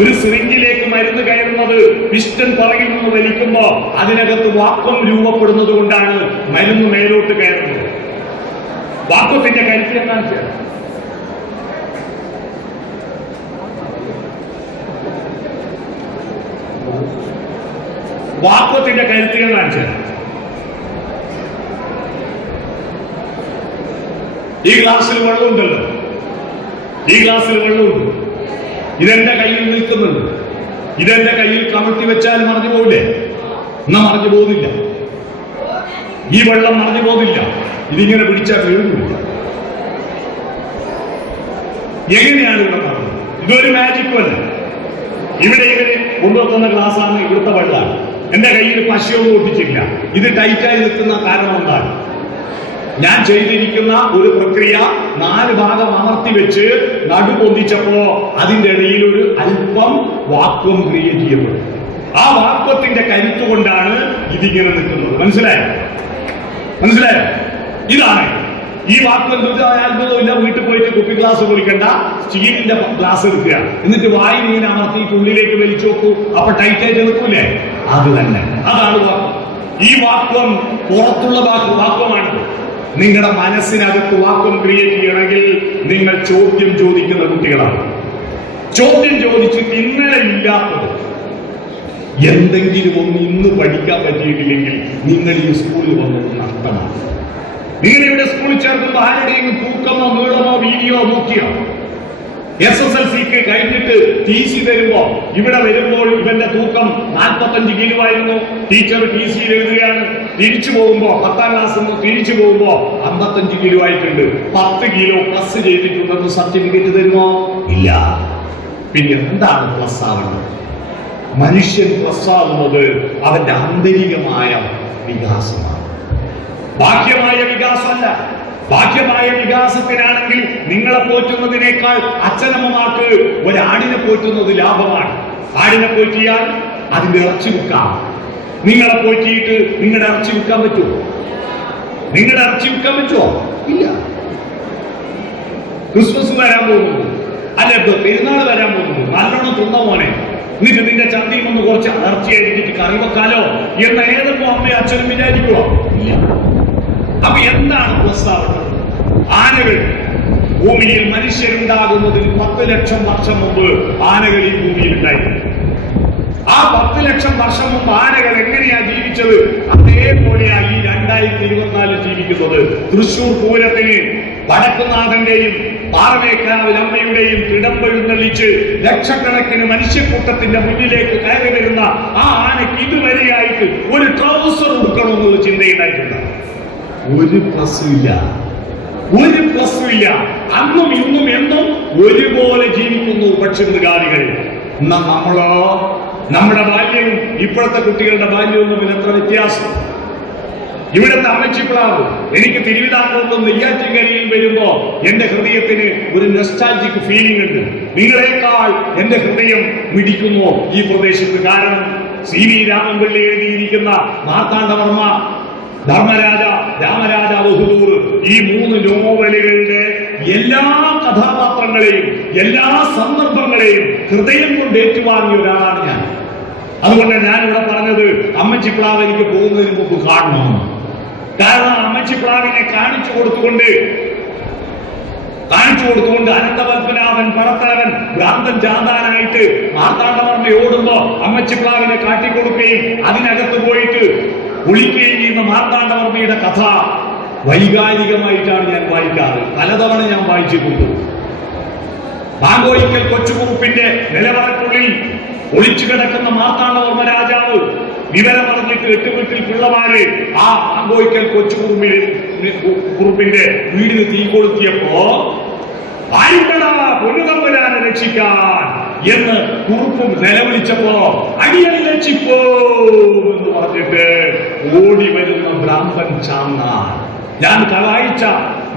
ഒരു സിറിഞ്ചിലേക്ക് മരുന്ന് കയറുന്നത് പിസ്റ്റൺ പുറകിൽ നിന്ന് വലിക്കുമ്പോ അതിനകത്ത് വാക്വം രൂപപ്പെടുന്നത് കൊണ്ടാണ് മരുന്ന് മേലോട്ട് കയറുന്നത്. വാക്വത്തിന്റെ കരുത്ത് എന്താണ്? വാക്വത്തിന്റെ കരുത്തുകൾ കാണിച്ചത്. ഈ ഗ്ലാസ്സിൽ വെള്ളമുണ്ടല്ലോ, ഈ ഗ്ലാസ്സിൽ വെള്ളമുണ്ട്. ഇതെന്റെ കയ്യിൽ നിൽക്കുന്നുണ്ട്. ഇതെന്റെ കയ്യിൽ കമഴ്ത്തി വെച്ചാൽ മറിഞ്ഞു പോകില്ലേ? എന്നാ മറിഞ്ഞു പോകുന്നില്ല. ഈ വെള്ളം മറിഞ്ഞു പോകുന്നില്ല. ഇതിങ്ങനെ പിടിച്ചാൽ വീഴുന്നില്ല. എങ്ങനെയാണ് ഇവിടെ പറഞ്ഞത്? ഇതൊരു മാജിക്കും അല്ല. ഇവിടെ ഇവര് കൊണ്ടുവന്ന ഗ്ലാസ്സാണ്, ഇവിടുത്തെ വെള്ളമാണ്. എന്റെ കയ്യിൽ പശയൊന്നും ഒട്ടിച്ചില്ല. ഇത് ടൈറ്റായി നിൽക്കുന്ന കാരണം എന്താണ്? ഞാൻ ചെയ്തിരിക്കുന്ന ഒരു പ്രക്രിയ 4 ഭാഗം അമർത്തി വെച്ച് നടു പൊന്തിച്ചപ്പോ അതിന്റെ ഇടയിൽ ഒരു അല്പം വാക്വം ക്രിയേറ്റ് ചെയ്യപ്പെടും. ആ വാക്വത്തിന്റെ കരുത്ത് കൊണ്ടാണ് ഇതിങ്ങനെ നിൽക്കുന്നത്. മനസ്സിലായോ? മനസ്സിലായോ? ഇതാണ് ഈ വാക്ക് അത്ഭുതമില്ല. വീട്ടിൽ പോയിട്ട് കുപ്പി ഗ്ലാസ് കുളിക്കണ്ട, സ്റ്റീലിന്റെ ഗ്ലാസ് എടുക്കുക, എന്നിട്ട് വായു ഇങ്ങനെ അമർത്തിയിട്ട് ഉള്ളിലേക്ക് വലിച്ചു നോക്കൂ, അപ്പൊ ടൈറ്റായിട്ട് നിൽക്കൂലേ? അത് തന്നെ, അതാണ് വാക്വം. ഈ വാക്വം പുറത്തുള്ള വാക്വമാണ്. നിങ്ങളുടെ മനസ്സിനകത്ത് വാക്വം ക്രിയേറ്റ് ചെയ്യണമെങ്കിൽ നിങ്ങൾ ചോദ്യം ചോദിക്കുന്ന കുട്ടികളാണ്. ചോദ്യം ചോദിച്ചിട്ട് ഇന്നലെ ഇല്ലാത്തത് എന്തെങ്കിലും ഒന്ന് ഇന്ന് പഠിക്കാൻ പറ്റിയിട്ടില്ലെങ്കിൽ നിങ്ങൾ ഈ സ്കൂളിൽ വന്നത് നഷ്ടമാണ്. നിങ്ങൾ ഇവിടെ സ്കൂളിൽ ചേർക്കുമ്പോൾ ആരുടെയും തൂക്കമോ നീളമോ വീതിയോ നോക്കിയോ? SSLC കഴിഞ്ഞിട്ട് TC തരുമ്പോ ഇവിടെ വരുമ്പോൾ ഇവന്റെ തൂക്കം 45 കിലോ ആയിരുന്നു. ടീച്ചർ TC എഴുതുകയാണ്. തിരിച്ചു പോകുമ്പോ 10ാം ക്ലാസ്സിൽ നിന്ന് തിരിച്ചു പോകുമ്പോ 55 കിലോ ആയിട്ടുണ്ട്. 10 കിലോ പ്ലസ് ചെയ്തിട്ടുണ്ടെന്ന് സർട്ടിഫിക്കറ്റ് തരുമോ? ഇല്ല. പിന്നെ എന്താണ് പ്ലസ് ആവുന്നത്? മനുഷ്യൻ പ്ലസ് ആവുന്നത് അവന്റെ ആന്തരികമായ വികാസമാണ്, ബാഹ്യമായ വികാസമല്ല. ബാഹ്യമായ വികാസത്തിനാണെങ്കിൽ നിങ്ങളെ പോറ്റുന്നതിനേക്കാൾ അച്ഛനമ്മമാർക്ക് ഒരാടിനെ പോറ്റുന്നത് ലാഭമാണ്. ആടിനെ പോറ്റിയാൽ അതിന്റെ ഇറച്ചി വിൽക്കാം. നിങ്ങളെ പോറ്റിയിട്ട് നിങ്ങളുടെ ഇറച്ചി വിൽക്കാൻ പറ്റുമോ? നിങ്ങളുടെ ഇറച്ചി വിൽക്കാൻ പറ്റുമോ? ഇല്ല. ക്രിസ്മസ് വരാൻ പോകുന്നു, അല്ലെ പെരുന്നാൾ വരാൻ പോകുന്നു, നല്ലോണം തിന്ന മോനെ, എന്നിട്ട് നിന്റെ ചന്തയിൽ നിന്ന് കുറച്ച് ഇറച്ചി എഴുതിയിട്ട് കറി വെക്കാലോ എന്ന് ഏതൊക്കെ അമ്മയും അച്ഛനും വിചാരിക്കുമോ? ഇല്ല. അപ്പൊ എന്താണ് പ്രസ്താവന? ആനകൾ ഭൂമിയിൽ മനുഷ്യരുണ്ടാകുന്നതിന് 10 ലക്ഷം വർഷം മുമ്പ് ആനകൾ ഈ ഭൂമിയിൽ ഉണ്ടായിരുന്നു. ആ 10 ലക്ഷം വർഷം മുമ്പ് ആനകൾ എങ്ങനെയാ ജീവിച്ചത്? അതേപോലെയാണ് ഈ 2024 ജീവിക്കുന്നത്. തൃശൂർ പൂരത്തിന് വടക്കുന്നാഥന്റെയും പാറമേക്കാവിൽ അമ്മയുടെയും തിടമ്പെഴുന്നള്ളിച്ച് ലക്ഷക്കണക്കിന് മനുഷ്യക്കൂട്ടത്തിന്റെ മുന്നിലേക്ക് കയറി വരുന്ന ആ ആനയ്ക്ക് ഇതുവരെയായിട്ട് ഒരു ട്രൗസർ കൊടുക്കണമെന്നുള്ള ചിന്തയുണ്ടായിട്ടുണ്ട്. ഒരു പ്രശ്നമില്ല, ഒരു പ്രശ്നമില്ല. അന്നും ഇന്നും എന്നും ഒരുപോലെ ജീവിക്കുന്നു പക്ഷിമൃഗാദികൾ. നമ്മളോ, നമ്മുടെ ബാല്യവും ഇപ്പോഴത്തെ കുട്ടികളുടെ ബാല്യവും തമ്മിൽ എത്ര വ്യത്യാസം. ഇവിടുത്തെ അമ്മച്ചിപ്ലാവ് എനിക്ക് തിരുവിതാംകൂറിലും നെയ്യാറ്റിൻകരയിൽ വരുമ്പോ എന്റെ ഹൃദയത്തിന് ഒരു നൊസ്റ്റാൾജിക് ഫീലിംഗ് ഉണ്ട്. നിങ്ങളെക്കാൾ എന്റെ ഹൃദയം മിടിക്കുന്നു ഈ പ്രദേശത്ത്. കാരണം CV രാമൻപിള്ളി എഴുതിയിരിക്കുന്ന മാർത്താണ്ഡവർമ്മ, ധർമ്മരാജ, രാമരാജ ബഹദൂർ, ഈ 3 നോവലുകളുടെ എല്ലാ കഥാപാത്രങ്ങളെയും എല്ലാ സന്ദർഭങ്ങളെയും ഹൃദയം കൊണ്ട് ഏറ്റുവാങ്ങിയ ഒരാളാണ് ഞാൻ. അതുകൊണ്ട് ഞാനിവിടെ പറഞ്ഞത് അമ്മച്ചിപ്ലാവ് എനിക്ക് പോകുന്നതിന് മുമ്പ് കാണണം. കാരണം അമ്മച്ചിപ്ലാവിനെ കാണിച്ചു കൊടുത്തുകൊണ്ട് അനന്തപത്മനാഭൻ പടത്തലവൻ ഭ്രാന്തൻ ചാന്താനായിട്ട് മാർത്താണ്ഡവർമ്മ ഓടുമ്പോ അമ്മച്ചിപ്ലാവിനെ കാട്ടിക്കൊടുക്കുകയും അതിനകത്ത് പോയിട്ട് ഒളിക്കുകയും ചെയ്യുന്ന മാർത്താണ്ഡവർമ്മയുടെ കഥ വൈകാരികമായിട്ടാണ് ഞാൻ വായിക്കാറ്. പലതവണ ഞാൻ വായിച്ചിട്ടുണ്ട്. മാങ്കോയിക്കൽ കൊച്ചുകുറുപ്പിന്റെ നിലവറക്കുള്ളിൽ ഒളിച്ചു കിടക്കുന്ന മാർത്താണ്ഡവർമ്മ രാജാവ് വിവരം പറഞ്ഞിട്ട് 8 വീട്ടിൽ പിള്ളമാര് ആ മാങ്കോയിക്കൽ കൊച്ചുകുറുപ്പിന്റെ വീടിന് തീ കൊളുത്തിയപ്പോ ആയിക്കടാ പൊന്നുതമ്പുരാനെ രക്ഷിക്കാൻ എന്ന് കുറുപ്പും നിലവിളിച്ചപ്പോ അടിയൻ രക്ഷിപ്പോ എന്ന് പറഞ്ഞിട്ട് ഓടി വരുന്ന ഭ്രാന്തൻ ചാന്നാൻ. ഞാൻ വായിച്ച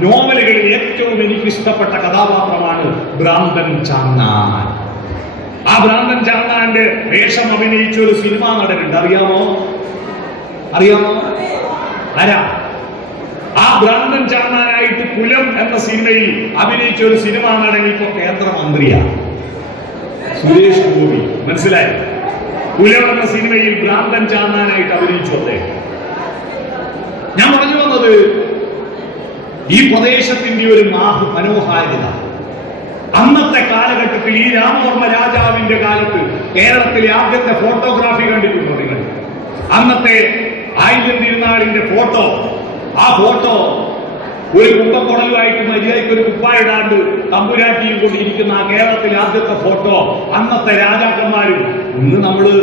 നോവലുകളിൽ ഏറ്റവും എനിക്ക് ഇഷ്ടപ്പെട്ട കഥാപാത്രമാണ് ഭ്രാന്തൻ ചാന്നാൻ. ആ ഭ്രാന്തൻ ചാന്നാന്റെ വേഷം അഭിനയിച്ച ഒരു സിനിമാ നടനുണ്ട്. അറിയാമോ? ആരാ? ആ ഭ്രാന്തൻ ചാന്നാനായിട്ട് കുലം എന്ന സിനിമയിൽ അഭിനയിച്ച ഒരു സിനിമാ നടൻ ഇപ്പൊ കേന്ദ്രമന്ത്രിയാണ്, സുരേഷ് ഗോപി. മനസ്സിലായി? കുലം എന്ന സിനിമയിൽ ഭ്രാന്തൻ ചാന്നാനായിട്ട് അഭിനയിച്ചു അദ്ദേഹം. ഞാൻ പറഞ്ഞു വന്നത് ഈ പ്രദേശത്തിന്റെ ഒരു മനോഹാരിത. അന്നത്തെ കാലഘട്ടത്തിൽ ഈ രാമവർമ്മ രാജാവിന്റെ കാലത്ത് കേരളത്തിലെ ആദ്യത്തെ ഫോട്ടോഗ്രാഫി കണ്ടിട്ടുണ്ടോ നിങ്ങൾ? അന്നത്തെ 1000 തിരുനാളിന്റെ ഫോട്ടോ. ആ ഫോട്ടോ ഒരു കുമ്പക്കുടലുമായിട്ട് മര്യാദയ്ക്ക് ഒരു കുപ്പായിടാണ്ട് തമ്പുരാട്ടിയിൽ കൊണ്ടിരിക്കുന്ന ആ കേരളത്തിലെ ആദ്യത്തെ ഫോട്ടോ അന്നത്തെ രാജാക്കന്മാരും. ഇന്ന് നമ്മള്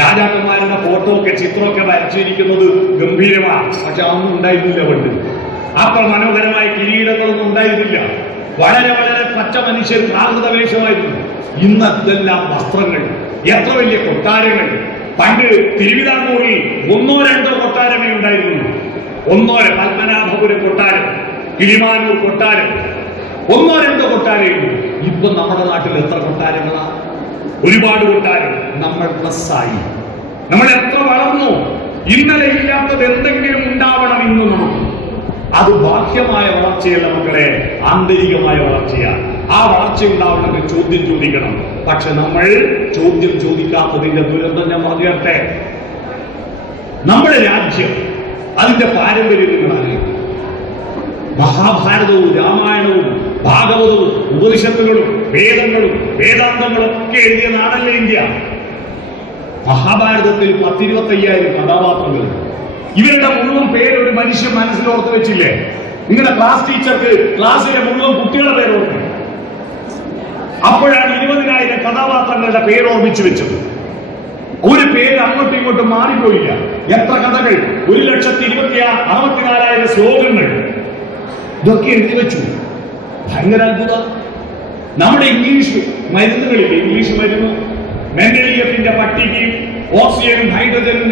രാജാക്കന്മാരുടെ ഫോട്ടോ ഒക്കെ ചിത്രമൊക്കെ വരച്ചിരിക്കുന്നത് ഗംഭീരമാണ്. പക്ഷെ അതൊന്നും ഉണ്ടായിരുന്നില്ല പണ്ട്. അത്ര മനോഹരമായ കിരീടങ്ങളൊന്നും ഉണ്ടായിരുന്നില്ല. വളരെ വളരെ പച്ച മനുഷ്യർ പ്രാകൃത വേഷമായിരുന്നു. ഇന്നെല്ലാം വസ്ത്രങ്ങൾ, എത്ര വലിയ കൊട്ടാരങ്ങൾ. പണ്ട് തിരുവിതാംകൂറിൽ 1 or 2 കൊട്ടാരമേ ഉണ്ടായിരുന്നു. പത്മനാഭപുരം കൊട്ടാരം, കിളിമാനൂർ കൊട്ടാരം, 1 or 2 കൊട്ടാരം. ഇപ്പൊ നമ്മുടെ നാട്ടിൽ എത്ര കൊട്ടാരങ്ങളാ? ഒരുപാട് കൊട്ടാരം. നമ്മൾ പ്ലസ്സായി, നമ്മൾ എത്ര വളർന്നു. ഇന്നലെ ഇല്ലാത്തത് എന്തെങ്കിലും ഉണ്ടാവണം ഇന്ന് നമുക്ക്. അത് ബാഹ്യമായ വളർച്ചയല്ല മക്കളെ, ആന്തരികമായ വളർച്ചയാണ്. ആ വളർച്ച ഉണ്ടാവണമെങ്കിൽ ചോദ്യം ചോദിക്കണം. പക്ഷെ നമ്മൾ ചോദ്യം ചോദിക്കാത്തതിന്റെ ദുരന്തം ഞാൻ പറഞ്ഞു തരട്ടെ. നമ്മുടെ രാജ്യം, അതിന്റെ പാരമ്പര്യം നിങ്ങൾ അറിയിക്കും. മഹാഭാരതവും രാമായണവും ഭാഗവതവും ഉപനിഷത്തുകളും വേദങ്ങളും വേദാന്തങ്ങളും ഒക്കെ എഴുതിയ നാടല്ലേ ഇന്ത്യ. മഹാഭാരതത്തിൽ 10-25,000 കഥാപാത്രങ്ങൾ. ഇവരുടെ മുഴുവൻ പേര് ഒരു മനുഷ്യൻ മനസ്സിലോർത്ത് വെച്ചില്ലേ? നിങ്ങളുടെ ക്ലാസ് ടീച്ചർക്ക് ക്ലാസ്സിലെ മുഴുവൻ കുട്ടികളുടെ പേരോർത്ത്. അപ്പോഴാണ് 20,000 കഥാപാത്രങ്ങളുടെ പേര് ഓർമ്മിച്ചു വെച്ചത്. ഒരു പേര് അങ്ങോട്ടും ഇങ്ങോട്ടും മാറിപ്പോയില്ല. എത്ര കഥകൾ, 1,64,000 ശ്ലോകങ്ങൾ, ഇതൊക്കെ എഴുതി വെച്ചു. ഭയങ്കര അത്ഭുതം. നമ്മുടെ ഇംഗ്ലീഷ് മരുന്നുകളിൽ, ഇംഗ്ലീഷ് മരുന്ന് മെന്റലിയത്തിന്റെ പട്ടികയും ഓക്സിജനും ഹൈഡ്രജനും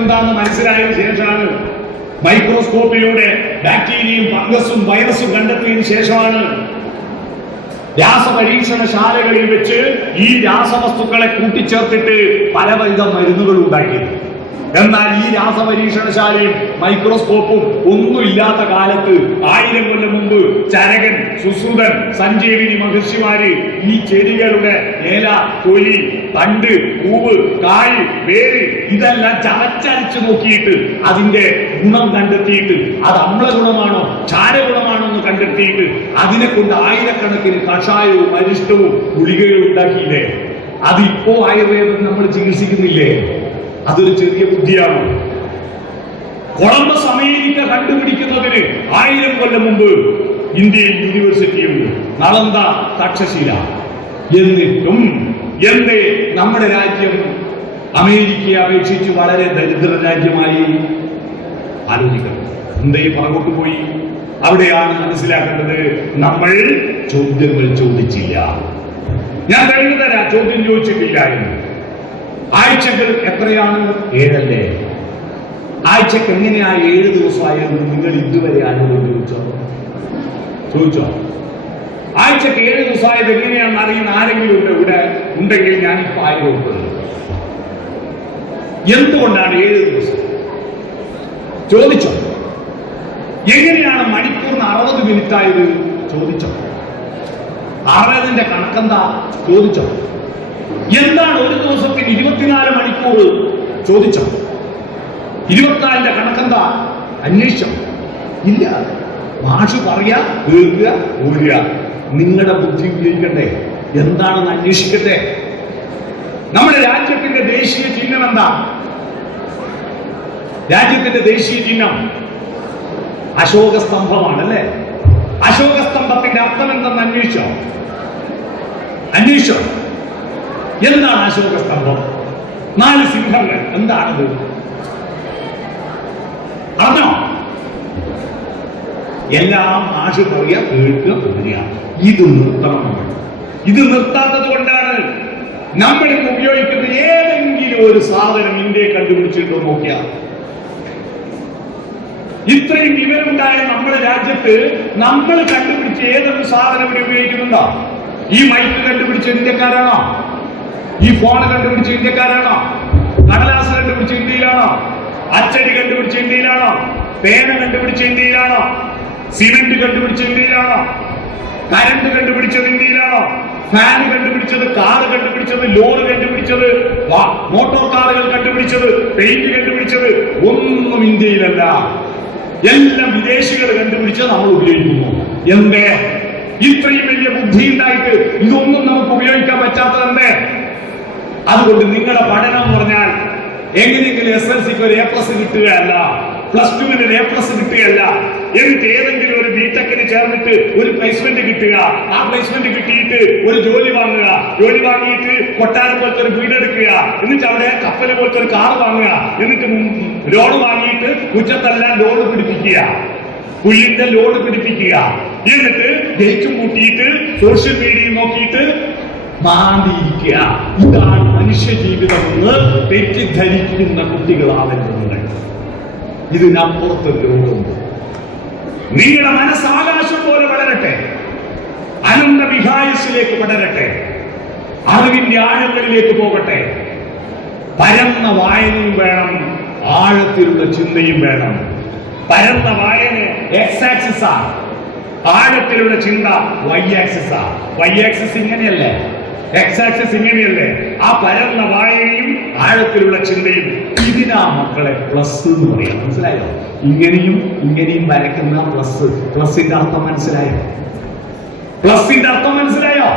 എന്താണെന്ന് മനസ്സിലായതിനു ശേഷമാണ്, മൈക്രോസ്കോപ്പിലൂടെ ബാക്ടീരിയയും ഫംഗസും വൈറസും കണ്ടെത്തിയതിനു ശേഷമാണ് രാസപരീക്ഷണശാലകളിൽ വെച്ച് ഈ രാസവസ്തുക്കളെ കൂട്ടിച്ചേർത്തിട്ട് പലവിധ മരുന്നുകൾ ഉണ്ടാക്കിയത്. എന്നാൽ ഈ രാസപരീക്ഷണശാലയും മൈക്രോസ്കോപ്പും ഒന്നുമില്ലാത്ത കാലത്ത് 1000 കൊല്ലം മുമ്പ് ചരകൻ, സുശ്രുതൻ, സഞ്ജീവിനി മഹർഷിമാര് ഈ ചെടികളുടെ ഇല, തൊലി, തണ്ട്, പൂവ്, കായ്, വേര് ഇതെല്ലാം ചവച്ചരച്ച് നോക്കിയിട്ട് അതിന്റെ ഗുണം കണ്ടെത്തിയിട്ട് അത് അമ്ലഗുണമാണോ ക്ഷാരഗുണമാണോ എന്ന് കണ്ടെത്തിയിട്ട് അതിനെ കൊണ്ട് 1000കണക്കിന് കഷായവും അരിഷ്ടവും ഗുളികകളും ഉണ്ടാക്കിയില്ലേ? അതിപ്പോ ആയുർവേദം നമ്മൾ ചികിത്സിക്കുന്നില്ലേ? അതൊരു ചെറിയ ബുദ്ധിയാണ്. കൊളംബസ് അമേരിക്ക കണ്ടുപിടിക്കുന്നതിന് 1000 കൊല്ലം മുമ്പ് ഇന്ത്യയിൽ യൂണിവേഴ്സിറ്റിയുണ്ട്, നളന്ദ, തക്ഷശില. എന്നിട്ടും എന്തേ നമ്മുടെ രാജ്യം അമേരിക്കയെ അപേക്ഷിച്ച് വളരെ ദരിദ്ര രാജ്യമായി? ആലോചിക്കണം. എന്തേ പുറകോട്ട് പോയി? അവിടെയാണ് മനസ്സിലാക്കേണ്ടത്, നമ്മൾ ചോദ്യങ്ങൾ ചോദിച്ചില്ല. ഞാൻ കഴിഞ്ഞു തരാം, ചോദ്യം ചോദിച്ചിട്ടില്ല എന്ന്. ആഴ്ചകൾ എത്രയാണ്? 7 അല്ലേ? ആഴ്ചക്ക് എങ്ങനെയാ 7 ദിവസമായെന്ന് നിങ്ങൾ ഇതുവരെ ആരോടും ചോദിച്ചോ? ആഴ്ചക്ക് 7 ദിവസമായത് എങ്ങനെയാണെന്ന് അറിയുന്ന ആരെങ്കിലും ഇവിടെ ഉണ്ടെങ്കിൽ ഞാനിപ്പോ ആരോടും എന്തുകൊണ്ടാണ് 7 ദിവസം ചോദിച്ചോ? എങ്ങനെയാണ് മണിക്കൂറിന് 60 മിനിറ്റ് ആയത്? ചോദിച്ചോ? 60ന്റെ കണക്കെന്താ? ചോദിച്ചോ? എന്താണ് ഒരു ദിവസത്തിന് 24 മണിക്കൂർ? ചോദിച്ചോ? 24ന്റെ കണക്കെന്താ? അന്വേഷിച്ചോ? ഇല്ല. മാഷ് പറയാ, കേൾക്കുക, ഓരുക. നിങ്ങളുടെ ബുദ്ധി ഉപയോഗിക്കണ്ടേ? എന്താണെന്ന് അന്വേഷിക്കട്ടെ. നമ്മുടെ രാജ്യത്തിന്റെ ദേശീയ ചിഹ്നം എന്താ? രാജ്യത്തിന്റെ ദേശീയ ചിഹ്നം അശോക സ്തംഭമാണല്ലേ? അശോക സ്തംഭത്തിന്റെ അർത്ഥം എന്തെന്ന് അന്വേഷിച്ചോ? എന്താണ് അശോക സ്തംഭം? 4 സിംഹങ്ങൾ. എന്താണത്? അറിഞ്ഞോ? എല്ലാം ആശു പറയുക, കേൾക്കുക, പറയുക. ഇത് നിർത്തണം. ഇത് നിർത്താത്തത് കൊണ്ടാണ് നമ്മൾ ഇന്ന് ഉപയോഗിക്കുന്ന ഏതെങ്കിലും ഒരു സാധനം ഇന്ത്യയെ കണ്ടുപിടിച്ചിട്ടോ നോക്കിയാൽ. ഇത്രയും വിവരമുണ്ടായ നമ്മുടെ രാജ്യത്ത് നമ്മൾ കണ്ടുപിടിച്ച ഏതൊരു സാധനം ഇവിടെ ഉപയോഗിക്കുന്നുണ്ടോ? ഈ മൈക്ക് കണ്ടുപിടിച്ച ഇന്ത്യക്കാരാണോ? ഈ ഫോൺ കണ്ടുപിടിച്ച ഇന്ത്യക്കാരാണോ? കടലാസ് കണ്ടുപിടിച്ച ഇന്ത്യയിലാണോ? അച്ചടി കണ്ടുപിടിച്ച ഇന്ത്യയിലാണോ? പേന കണ്ടുപിടിച്ച ഇന്ത്യയിലാണോ? സിമന്റ് കണ്ടുപിടിച്ച ഇന്ത്യയിലാണോ? കരണ്ട് കണ്ടുപിടിച്ചത് ഇന്ത്യയിലാണോ? ഫാൻ കണ്ടുപിടിച്ചത്, കാറ് കണ്ടുപിടിച്ചത്, ലോറി കണ്ടുപിടിച്ചത്, മോട്ടോർ കാറുകൾ കണ്ടുപിടിച്ചത്, പെയിന്റ് കണ്ടുപിടിച്ചത് ഒന്നും ഇന്ത്യയിലല്ല. എല്ലാം വിദേശികൾ കണ്ടുപിടിച്ച് നമ്മൾ ഉപയോഗിക്കുന്നു. എന്തേ? ഇത്രയും വലിയ ബുദ്ധി ഉണ്ടായിട്ട് ഇതൊന്നും നമുക്ക് ഉപയോഗിക്കാൻ പറ്റാത്തതെന്തേ? അതുകൊണ്ട് നിങ്ങളുടെ പഠനം എന്ന് പറഞ്ഞാൽ എങ്ങനെയെങ്കിലും SLCക്ക് ഒരു A+ കിട്ടുകയല്ല, +2 A+ കിട്ടുകയല്ല, എന്നിട്ട് ഏതെങ്കിലും ഒരു ബിടെക്കിന് ചേർന്നിട്ട് ഒരു പ്ലേസ്മെന്റ് കിട്ടുക, ആ പ്ലേസ്മെന്റ് കിട്ടിയിട്ട് ഒരു ജോലി വാങ്ങുക, ജോലി വാങ്ങിയിട്ട് കൊട്ടാരം പോലത്തെ ഒരു വീടെടുക്കുക, എന്നിട്ട് അവിടെ കപ്പല് പോലത്തെ ഒരു കാർ വാങ്ങുക, എന്നിട്ട് ലോൺ വാങ്ങിയിട്ട് മുറ്റത്തെല്ലാം ലോഡ് പിടിപ്പിക്കുക, പുല്ലിന്റെ ലോഡ് പിടിപ്പിക്കുക, എന്നിട്ട് ഗേറ്റും കൂട്ടിയിട്ട് സോഷ്യൽ മീഡിയ നോക്കിയിട്ട് മാന്തിയിരിക്കുക. ഇതാണ് മനുഷ്യ ജീവിതം എന്ന് തെറ്റിദ്ധരിക്കുന്ന കുട്ടികളാവേണ്ടതുണ്ട്. ഇതിനപ്പുറത്ത് ലോകമുണ്ട്. നിങ്ങളുടെ മനസ്സ് ആകാശം പോലെ വളരട്ടെ, അനന്ത വിഹായസിലേക്ക് പടരട്ടെ, അറിവിന്റെ ആഴങ്ങളിലേക്ക് പോകട്ടെ. പരന്ന വായനയും വേണം, ആഴത്തിലുള്ള ചിന്തയും വേണം. പരന്ന വായന എക്സ് ആക്സിസ് ആണ്, ആഴത്തിലുള്ള ചിന്ത വൈ ആക്സിസ് ആണ്. വൈ ആക്സിസ് ഇങ്ങനെയല്ലേ, എക്സ് ആക്സിസ് ഇങ്ങനെയല്ലേ? ആ പരന്ന വായനയും ആഴത്തിലുള്ള ചിന്തയും, ഇതിനാ മക്കളെ പ്ലസ് എന്ന് പറയാം. മനസ്സിലായോ? ഇങ്ങനെയും ഇങ്ങനെയും വരയ്ക്കുന്ന പ്ലസ്. പ്ലസിന്റെ അർത്ഥം മനസ്സിലായോ? പ്ലസിന്റെ അർത്ഥം മനസ്സിലായോ?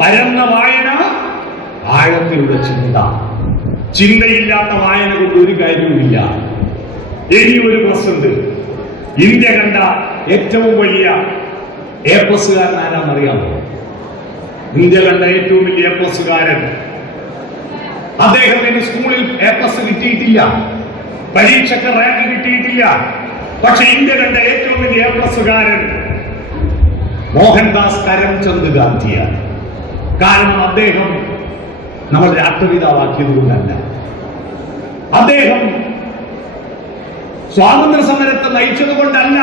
പരന്ന വായന, ആഴത്തിലുള്ള ചിന്ത. ചിന്തയില്ലാത്ത വായന കൊണ്ട് ഒരു കാര്യവുമില്ല. ഇനി ഒരു പ്ലസ് ഉണ്ട്. ഇന്ത്യ കണ്ട ഏറ്റവും വലിയ എ പ്ലസുകാരൻ ആരാന്നറിയാമോ? ഇന്ത്യ കണ്ട ഏറ്റവും വലിയ എ പ്ലസുകാരൻ. അദ്ദേഹത്തിന് സ്കൂളിൽ എ പ്ലസ് കിട്ടിയിട്ടില്ല, പരീക്ഷയ്ക്ക് റാങ്ക് കിട്ടിയിട്ടില്ല. പക്ഷെ ഇന്ത്യ കണ്ട ഏറ്റവും വലിയ എ പ്ലസുകാരൻ മോഹൻദാസ് കരംചന്ദ് ഗാന്ധിയാണ്. കാരണം അദ്ദേഹം നമ്മൾ രാഷ്ട്രപിതാവാക്കിയത് കൊണ്ടല്ല, അദ്ദേഹം സ്വാതന്ത്ര്യ സമരത്തെ നയിച്ചത് കൊണ്ടല്ല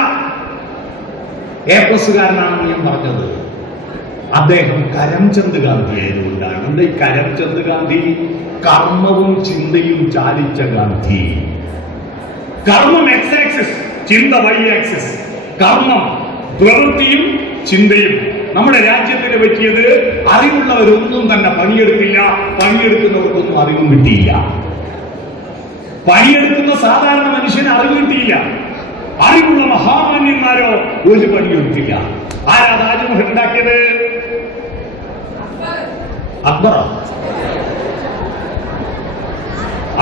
എ പ്ലസുകാരനാണെന്ന് ഞാൻ പറഞ്ഞത്. അദ്ദേഹം കരംചന്ദ് ഗാന്ധി ആയതുകൊണ്ടാണ്. എന്താ ഈ കരംചന്ദ് ഗാന്ധി? കർമ്മവും ചിന്തയും ചാലിച്ച ഗാന്ധി. കർമ്മം എക്സ് ആക്സിസ്, ചിന്ത വൈ ആക്സിസ്. കർമ്മം, പ്രവൃത്തിയും ചിന്തയും. നമ്മുടെ രാജ്യത്തിന് പറ്റിയത് അറിവുള്ളവരൊന്നും തന്നെ പണിയെടുത്തില്ല, പണിയെടുക്കുന്നവർക്കൊന്നും അറിവും കിട്ടിയില്ല. പണിയെടുക്കുന്ന സാധാരണ മനുഷ്യന് അറിവ് കിട്ടിയില്ല. അറിവുള്ള മഹാമാന്യന്മാരോ ഒരു പണിയെടുത്തില്ല. ആരാ താജ്മഹൽ ഉണ്ടാക്കിയത്? അക്ബർ.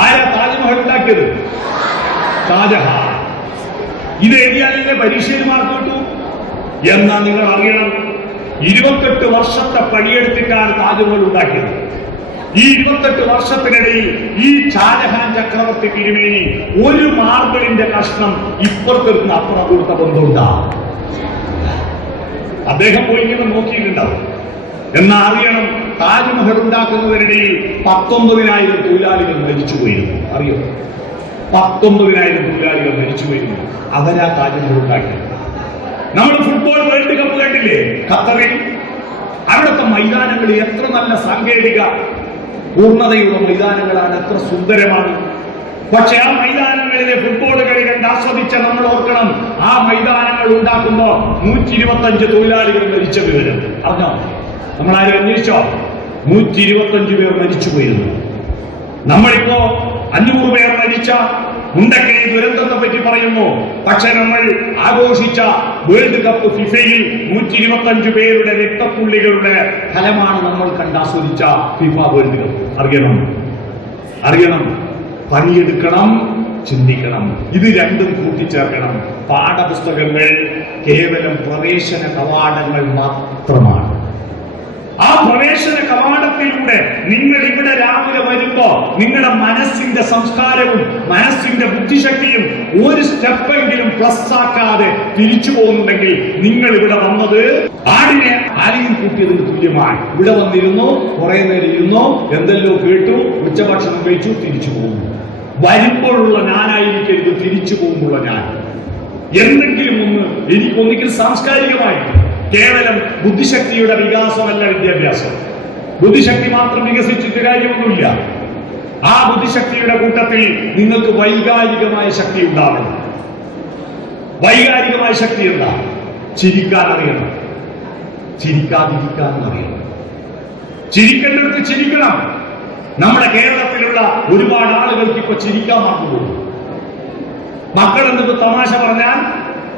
ആരാ താജ്മഹൽ ഉണ്ടാക്കിയത്? ഷാജഹാൻ. ഇത് എഴുതിയാലേ പരീക്ഷയിൽ മാർക്ക് കിട്ടൂ. എന്നാ നിങ്ങൾ അറിയണം, 28 വർഷത്തെ പണിയെടുത്തിട്ടാണ് താജ്മഹൽ ഉണ്ടാക്കിയത്. ഈ 28 വർഷത്തിനിടയിൽ ഈ ഷാജഹാൻ ചക്രവർത്തി തിരുമേനി ഒരു മാർബിളിന്റെ കഷ്ണം ഇപ്പുറത്തെടുക്കുന്ന അപ്പുറം കൊടുത്ത ബന്ധമുണ്ടാ? അദ്ദേഹം പോയി ഇങ്ങനെ നോക്കിയിട്ടുണ്ടാവും. എന്നാ അറിയണം, താജ്മഹൽ ഉണ്ടാക്കുന്നതിനിടയിൽ 19,000 തൊഴിലാളികൾ മരിച്ചുപോയിരുന്നു. അറിയോ? 19,000 തൊഴിലാളികൾ മരിച്ചുപോയിരുന്നു. അവരാ താജ്മഹൽ ഉണ്ടാക്കിയത്. നമ്മൾ ഫുട്ബോൾ വേൾഡ് കപ്പ് കണ്ടില്ലേ ഖത്തറിൽ? അവിടുത്തെ മൈതാനങ്ങൾ എത്ര നല്ല സാങ്കേതിക പൂർണ്ണതയുള്ള മൈതാനങ്ങളാണ്, എത്ര സുന്ദരമാണ്. പക്ഷെ ആ മൈതാനങ്ങളിലെ ഫുട്ബോൾ കളി കണ്ട് ആസ്വദിച്ച നമ്മൾ ഓർക്കണം, ആ മൈതാനങ്ങൾ ഉണ്ടാക്കുമ്പോ 125 തൊഴിലാളികൾ മരിച്ച വിവരം അറിഞ്ഞോ? നമ്മളാരും അന്വേഷിച്ചോ? 125 പേർ മരിച്ചു പോയിരുന്നു. നമ്മളിപ്പോ 500 പേർ മരിച്ച മുണ്ടക്കൈ ദുരന്തത്തെ പറ്റി പറയുന്നു. പക്ഷെ നമ്മൾ ആഘോഷിച്ച വേൾഡ് കപ്പ് ഫിഫയിൽ 125 പേരുടെ രക്തപ്പുള്ളികളുടെ ഫലമാണ് നമ്മൾ കണ്ടാസ്വദിച്ച ഫിഫ വേൾഡ് കപ്പ്. അറിയണം, പണിയെടുക്കണം, ചിന്തിക്കണം. ഇത് രണ്ടും കൂട്ടിച്ചേർക്കണം. പാഠപുസ്തകങ്ങൾ കേവലം പ്രവേശന കവാടങ്ങൾ മാത്രമാണ്. ആ പ്രവേശന കവാടത്തിലൂടെ നിങ്ങൾ ഇവിടെ രാവിലെ വരുമ്പോ നിങ്ങളുടെ മനസ്സിന്റെ സംസ്കാരവും മനസ്സിന്റെ ബുദ്ധിശക്തിയും ഒരു സ്റ്റെപ്പെങ്കിലും പ്ലസ് ആക്കാതെ തിരിച്ചു പോകുന്നുണ്ടെങ്കിൽ നിങ്ങൾ ഇവിടെ വന്നത് ആടിനെ ആരെയും കൂട്ടിയതിന് തുല്യമാണ്. ഇവിടെ വന്നിരുന്നു, കുറെ നേരം ഇരുന്നു, എന്തെല്ലോ കേട്ടു, ഉച്ചഭക്ഷണം കഴിച്ചു, തിരിച്ചു പോകുന്നു. വരുമ്പോഴുള്ള ഞാനായിരിക്കരുത് തിരിച്ചു പോകുമ്പോഴുള്ള ഞാൻ. എന്തെങ്കിലും ഒന്ന് എനിക്കൊന്നിക്കൽ സാംസ്കാരികമായി കേവലം ബുദ്ധിശക്തിയുടെ വികാസമല്ല വിദ്യാഭ്യാസം. ബുദ്ധിശക്തി മാത്രം വികസിച്ചിട്ട് കാര്യമൊന്നുമില്ല. ആ ബുദ്ധിശക്തിയുടെ കൂട്ടത്തിൽ നിങ്ങൾക്ക് വൈകാരികമായ ശക്തി ഉണ്ടാവണം. വൈകാരികമായ ശക്തി എന്താ? ചിരിക്കാൻ അറിയണം, ചിരിക്കാതിരിക്കാൻ അറിയണം. ചിരിക്കേണ്ടടുത്ത് ചിരിക്കണം. നമ്മുടെ കേരളത്തിലുള്ള ഒരുപാട് ആളുകൾക്ക് ഇപ്പൊ ചിരിക്കാൻ മറന്നുപോകും. മക്കൾ എന്തൊക്കെ തമാശ പറഞ്ഞാൽ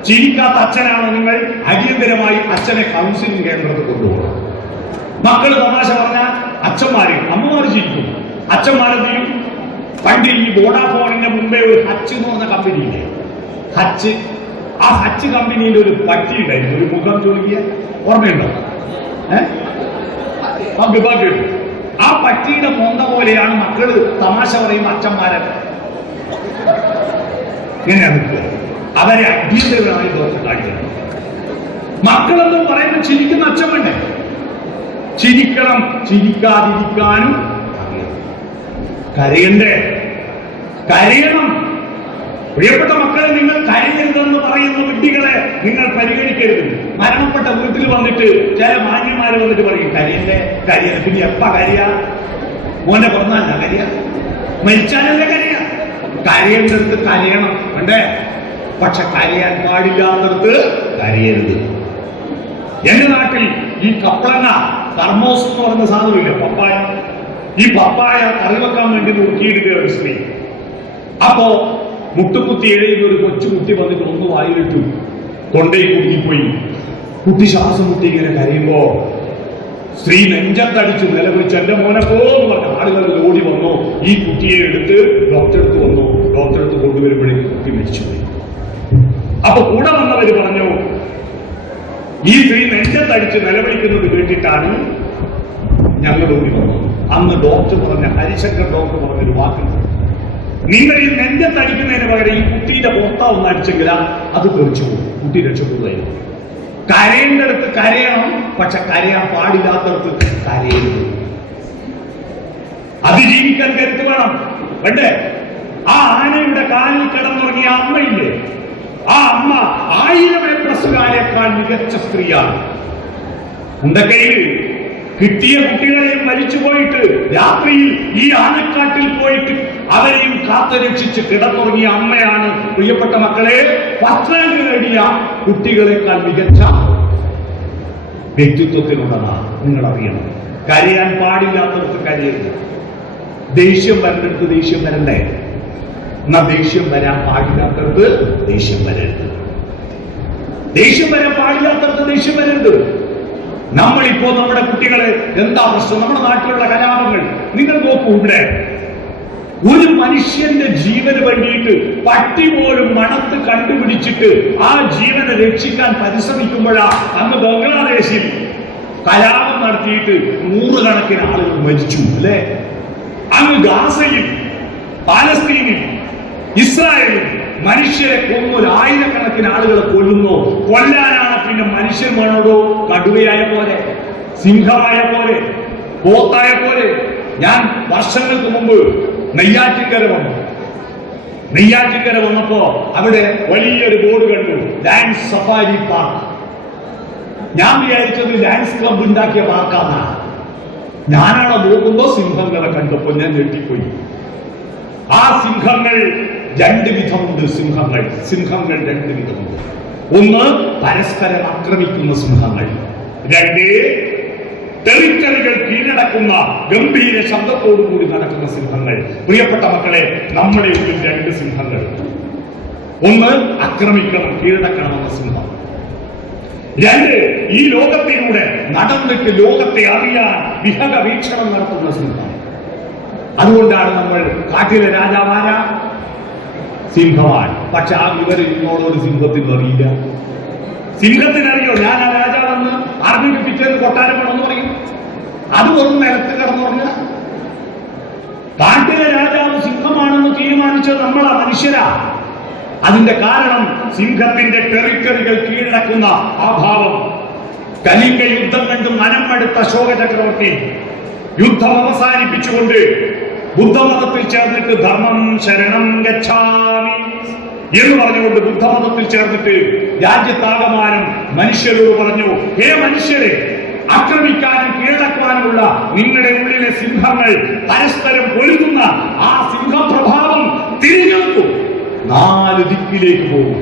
ചിരിക്കാത്ത അച്ഛനാണ് നിങ്ങൾ, അടിയന്തരമായി അച്ഛനെ കൗൺസിലിംഗ് കേന്ദ്രത്തിൽ കൊണ്ടുപോകണം. മക്കൾ തമാശ പറഞ്ഞാൽ അച്ഛന്മാര്, അമ്മമാര് ചിരിക്കും. അച്ഛന്മാരെന്ത് ചെയ്യും? പണ്ട് ഈ വോഡാഫോണിന്റെ മുമ്പേ ഒരു ഹച്ച് എന്ന് പറഞ്ഞ കമ്പനിയില്ലേ, ഹച്ച്. ആ ഹച്ച് കമ്പനിയിൽ ഒരു പട്ടി ഉണ്ടായിരുന്നു, ഒരു മുഖം ചൊളിയ, ഓർമ്മയുണ്ടോ? ആ പട്ടിയുടെ മോന്ത പോലെയാണ് മക്കള് തമാശ പറയുമ്പോൾ അച്ഛന്മാരൊക്കെ ഇങ്ങനെയാണ് നിൽക്കുക. അവരെ അടിയന്തരമായി കാണിക്കണം. മക്കളെന്നും പറയുമ്പോൾ ചിരിക്കുന്ന അച്ഛൻ വേണ്ടേ? ചിരിക്കണം, ചിരിക്കാതിരിക്കാനും കരയണ്ടേ? കരയണം. പ്രിയപ്പെട്ട മക്കളെ, നിങ്ങൾ കരയരുതെന്ന് പറയുന്ന വിഡ്ഢികളെ നിങ്ങൾ പരിഗണിക്കരുത്. മരണപ്പെട്ട വീട്ടിൽ വന്നിട്ട് ചില മാന്യന്മാര് വന്നിട്ട് പറയും കരയണ്ടേ, കരയ. പിന്നെ എപ്പ കരയാ? മോനെ പറഞ്ഞല്ല കരയ, മരിച്ചാലല്ലേ കരയ. കരയേണ്ടടുത്ത് കരയണം വേണ്ടേ? പക്ഷെ കരയാൻ പാടില്ലാത്തടത്ത് കരയരുത്. എന്റെ നാട്ടിൽ ഈ കപ്പളങ്ങ തർമോസ് എന്ന് പറഞ്ഞ സാധനമില്ല, പപ്പായ. ഈ പപ്പായ കറി വെക്കാൻ വേണ്ടി നോക്കിയെടുക്കുക ഒരു സ്ത്രീ. അപ്പോ മുട്ടുകുത്തി എഴുതിയ ഒരു കൊച്ചു കുട്ടി വന്നിട്ട് ഒന്ന് വായിലിട്ടു, തൊണ്ടയിൽ കുടുങ്ങിപ്പോയി. കുട്ടി ശ്വാസം മുട്ടി ഇങ്ങനെ കരയുമ്പോ സ്ത്രീ നെഞ്ചത്തടിച്ചു നിലവിളിച്ച് എന്റെ മോനെ പോന്ന് പറഞ്ഞ ആളുകൾ ഓടി വന്നു. ഈ കുട്ടിയെ എടുത്ത് ഡോക്ടറെ അടുത്ത് വന്നു. ഡോക്ടറെ അടുത്ത് കൊണ്ടുവരുമ്പോഴേക്കും കുട്ടി മരിച്ചുപോയി. അപ്പൊ കൂടെ വന്നവര് പറഞ്ഞു, ഈ സ്ത്രീ നെഞ്ചത്തടിച്ച് നിലവിളിക്കുന്നത് കേട്ടിട്ടാണ് ഞങ്ങൾ ഓടി വന്നത്. അന്ന് ഡോക്ടർ പറഞ്ഞ ഹരിശങ്കർ ഡോക്ടർ പറഞ്ഞൊരു വാക്കുണ്ട്, നിങ്ങൾ ഈ നെഞ്ചത്തടിക്കുന്നതിന് പകരം ഈ കുട്ടിയുടെ പുറത്താ ഒന്ന് അടിച്ചെങ്കിൽ അത് തെറിച്ചു പോകും, കുട്ടി രക്ഷപ്പെടുകയായിരുന്നു. കരയേണ്ടടുത്ത് കരയണം, പക്ഷെ കരയാൻ പാടില്ലാത്തടത്ത് കരയരുത്. അതിജീവിക്കാൻ കരുത്ത് വേണം, വേണ്ടേ? ആ ആനയുടെ കാലിൽ കിടന്നുറങ്ങിയ അമ്മയില്ലേ, ആ അമ്മ 1000 ഏപ്രസുകാരേക്കാൾ മികച്ച സ്ത്രീയാണ്. ഉണ്ടക്കയിൽ കിട്ടിയ കുട്ടികളെയും മരിച്ചു പോയിട്ട് രാത്രിയിൽ ഈ ആനക്കാട്ടിൽ പോയിട്ട് അവരെയും കാത്തുരക്ഷിച്ച് കിടന്നുറങ്ങിയ അമ്മയാണ് പ്രിയപ്പെട്ട മക്കളെ ഫസ്റ്റ് റാങ്ക് നേടിയ കുട്ടികളെക്കാൾ മികച്ച വ്യക്തിത്വത്തിനുള്ളതാണ്. നിങ്ങൾ അറിയണം, കരയാൻ പാടില്ലാത്തവർക്ക് കരയരുത്. ദേഷ്യം വരരുത്, ദേഷ്യം വരണ്ടേ? എന്നാ ദേഷ്യം വരാൻ പാടില്ലാത്തവർക്ക് ദേഷ്യം വരരുത്. ദേഷ്യം വരാൻ പാടില്ലാത്തവർക്ക് ദേഷ്യം വരരുത്. നമ്മളിപ്പോ നമ്മുടെ കുട്ടികളെ എന്താ പ്രശ്നം? നമ്മുടെ നാട്ടിലുള്ള കലാപങ്ങൾ നിങ്ങൾ നോക്കൂ. ഇവിടെ ഒരു മനുഷ്യന്റെ ജീവന് വേണ്ടിയിട്ട് പട്ടി പോലും മണത്ത് കണ്ടുപിടിച്ചിട്ട് ആ ജീവനെ രക്ഷിക്കാൻ പരിശ്രമിക്കുമ്പോഴാ അന്ന് ബംഗ്ലാദേശിൽ കലാപം നടത്തിയിട്ട് 100 കണക്കിന് ആളുകൾ മരിച്ചു, അല്ലെ? അങ്ങ് ഗാസയിൽ, പാലസ്തീനിൽ, ഇസ്രായേലിൽ മനുഷ്യരെ കൊന്നു 1000 കണക്കിന് ആളുകളെ കൊല്ലുന്നു. കൊല്ലാനാണ് പിന്നെ മനുഷ്യൻ വേണോടോ? കടുവയായ പോലെ, സിംഹമായ പോലെ, പോത്തായ പോലെ. ഞാൻ വർഷങ്ങൾക്ക് മുമ്പ് നെയ്യാറ്റിൻകര വന്നു. നെയ്യാറ്റിൻകര വന്നപ്പോ അവിടെ വലിയൊരു ബോർഡ് കണ്ടു, ലാൻഡ് സഫാരി പാർക്ക്. ഞാൻ വിചാരിച്ചത് ലാൻഡ്സ് ക്ലബ് ഉണ്ടാക്കിയ പാർക്കാന്നാണ്. ഞാനാണ് നോക്കുമ്പോ സിംഹങ്ങളെ കണ്ടപ്പോ ഞാൻ ഞെട്ടിപ്പോയി. ആ സിംഹങ്ങൾ 2 വിധമുണ്ട്. സിംഹങ്ങൾ 2 വിധമുണ്ട്. ഒന്ന്, പരസ്പരം ആക്രമിക്കുന്ന സിംഹങ്ങൾ. 2, ടെറിറ്ററികൾ കീഴടക്കുന്ന ഗംഭീര ശബ്ദത്തോടുകൂടി നടക്കുന്ന സിംഹങ്ങൾ. പ്രിയപ്പെട്ട മക്കളെ, നമ്മുടെ ഉള്ളിൽ 2 സിംഹങ്ങൾ. ഒന്ന്, ആക്രമിക്കണം, കീഴടക്കണം എന്ന സിംഹം. 2, ഈ ലോകത്തിലൂടെ നടന്നിട്ട് ലോകത്തെ അറിയാൻ വിഹക വീക്ഷണം നടത്തുന്ന സിംഹം. അതുകൊണ്ടാണ് നമ്മൾ കാട്ടിലെ രാജാവാര സിംഹവാൻ. പക്ഷെ ആ വിവരം ഇന്നോടൊരു സിംഹത്തിന് അറിയില്ല. സിംഹത്തിനറിയോ ഞാൻ ആ രാജാവെന്ന്? അറിഞ്ഞിട്ട് പിറ്റേന്ന് കൊട്ടാരം വേണമെന്ന് പറയും. അത് വെറും നിലത്ത് കിടന്നുറങ്ങ. കാട്ടിലെ രാജാവ് സിംഹമാണെന്ന് തീരുമാനിച്ചത് നമ്മളാ, മനുഷ്യരാ. അതിന്റെ കാരണം സിംഹത്തിന്റെ ടെറിറ്ററികൾ കീഴടക്കുന്ന ആ ഭാവം. കലിംഗ യുദ്ധം കണ്ട് മനമെടുത്ത അശോക ചക്രവർത്തി യുദ്ധം അവസാനിപ്പിച്ചുകൊണ്ട് ബുദ്ധമതത്തിൽ ചേർന്നിട്ട് ധർമ്മം ശരണം ഗച്ഛാമി എന്ന് പറഞ്ഞുകൊണ്ട് ബുദ്ധമതത്തിൽ ചേർന്നിട്ട് രാജ്യത്താകമാനം മനുഷ്യരോട് പറഞ്ഞു, ഹേ മനുഷ്യരെ, ആക്രമിക്കാനും കീഴടക്കുവാനുമുള്ള നിങ്ങളുടെ ഉള്ളിലെ സിംഹങ്ങൾ പരസ്പരം പൊരുതുന്ന ആ സിംഹപ്രഭാവം തിരിഞ്ഞെടുത്തു 4 ദിക്കിലേക്ക് പോകും.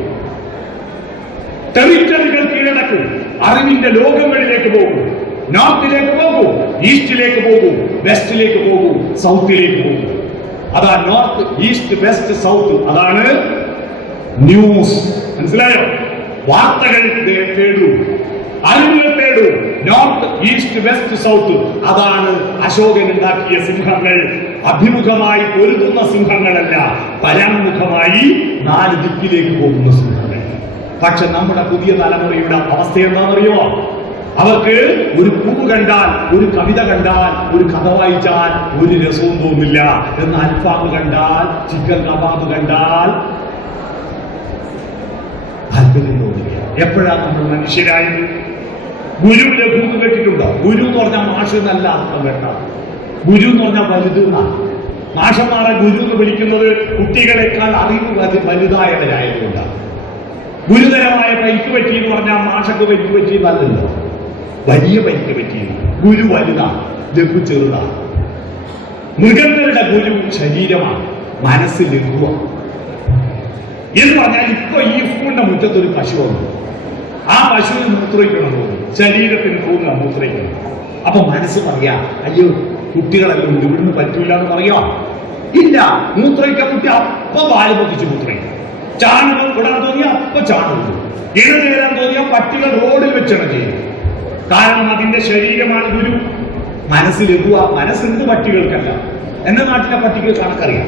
ടെറിറ്ററികൾ കീഴടക്കും, അറിവിന്റെ ലോകങ്ങളിലേക്ക് പോകും. നോർത്തിലേക്ക് പോകൂ, ഈസ്റ്റിലേക്ക് പോകൂ, വെസ്റ്റിലേക്ക് പോകൂ, സൗത്തിലേക്ക് പോകൂ. അതാ നോർത്ത്, ഈസ്റ്റ്, വെസ്റ്റ്, സൗത്ത്. അതാണ് ന്യൂസ്. മനസ്സിലായോ? വാർത്തകൾ തേടൂ, അറിവുകൾ തേടൂ. North, east, west, south. അതാണ് അശോകൻ ഉണ്ടാക്കിയ സിംഹങ്ങൾ. അഭിമുഖമായി പൊരുതുന്ന സിംഹങ്ങളല്ല, പരാമുഖമായി 4 ദിക്കിലേക്ക് പോകുന്ന സിംഹങ്ങൾ. പക്ഷെ നമ്മുടെ പുതിയ തലമുറയുടെ അവസ്ഥ എന്താണെന്നറിയോ? അവർക്ക് ഒരു പൂവ് കണ്ടാൽ, ഒരു കവിത കണ്ടാൽ, ഒരു കഥ വായിച്ചാൽ ഒരു രസവും തോന്നില്ല. എന്നാൽ അൽഫാം കണ്ടാൽ, ചിക്കൻ കബാബ് കണ്ടാൽ താല്പര്യം തോന്നില്ല. എപ്പോഴാണ് നമ്മൾ മനുഷ്യരായത്? ഗുരുവിന്റെ ഭൂമി കേട്ടിട്ടുണ്ടോ? ഗുരു എന്ന് പറഞ്ഞാൽ മാഷ് എന്നല്ല അർത്ഥം കേട്ട. ഗുരു എന്ന് പറഞ്ഞാൽ വലുത് എന്നാണ്. മാഷന്മാരെ ഗുരു എന്ന് വിളിക്കുന്നത് കുട്ടികളെക്കാൾ അറിവ് വലുതായവരായതുകൊണ്ടാണ്. ഗുരുതരമായ പരിക്ക് പറ്റി എന്ന് പറഞ്ഞാൽ മാഷക്ക് പരിക്ക് പറ്റിയെന്നല്ലല്ലോ, വലിയ പരിക്ക് പറ്റിയത്. ഗുരു വലുതാണ്, ലഘു ചെറുതാണ്. മൃഗങ്ങളുടെ ഗുരു ശരീരമാണ്, മനസ്സ് ലഘുവാണ്. എന്ന് പറഞ്ഞാൽ ഇപ്പൊ ഈ സ്കൂളിന്റെ മുറ്റത്തൊരു പശു വന്നു, ആ പശുവിന് മൂത്രയിക്കണം തോന്നുന്നു, ശരീരത്തിന് തോന്നുക മൂത്രയിക്കണം. അപ്പൊ മനസ്സ് പറയാ, അയ്യോ കുട്ടികളെല്ലാം ഉണ്ട്, ഇവിടുന്ന് പറ്റൂല എന്ന് പറയാ. ഇല്ല, മൂത്രയിക്കാൻ കുട്ടി അപ്പൊ വാല് പൊതിച്ച് മൂത്രയിക്കും. ചാണകം ഇടാൻ തോന്നിയ അപ്പൊ ചാണകം, ഇണ ചേരാൻ തോന്നിയ പട്ടികൾ റോഡിൽ വെച്ചാണ് ചെയ്യുന്നത്. കാരണം അതിന്റെ ശരീരമാണ് ഗുരു. മനസ്സിലെത്തുക, മനസ്സുണ്ട് പട്ടികൾക്കല്ല. എന്റെ നാട്ടിലെ പട്ടികൾ കണക്കറിയാം.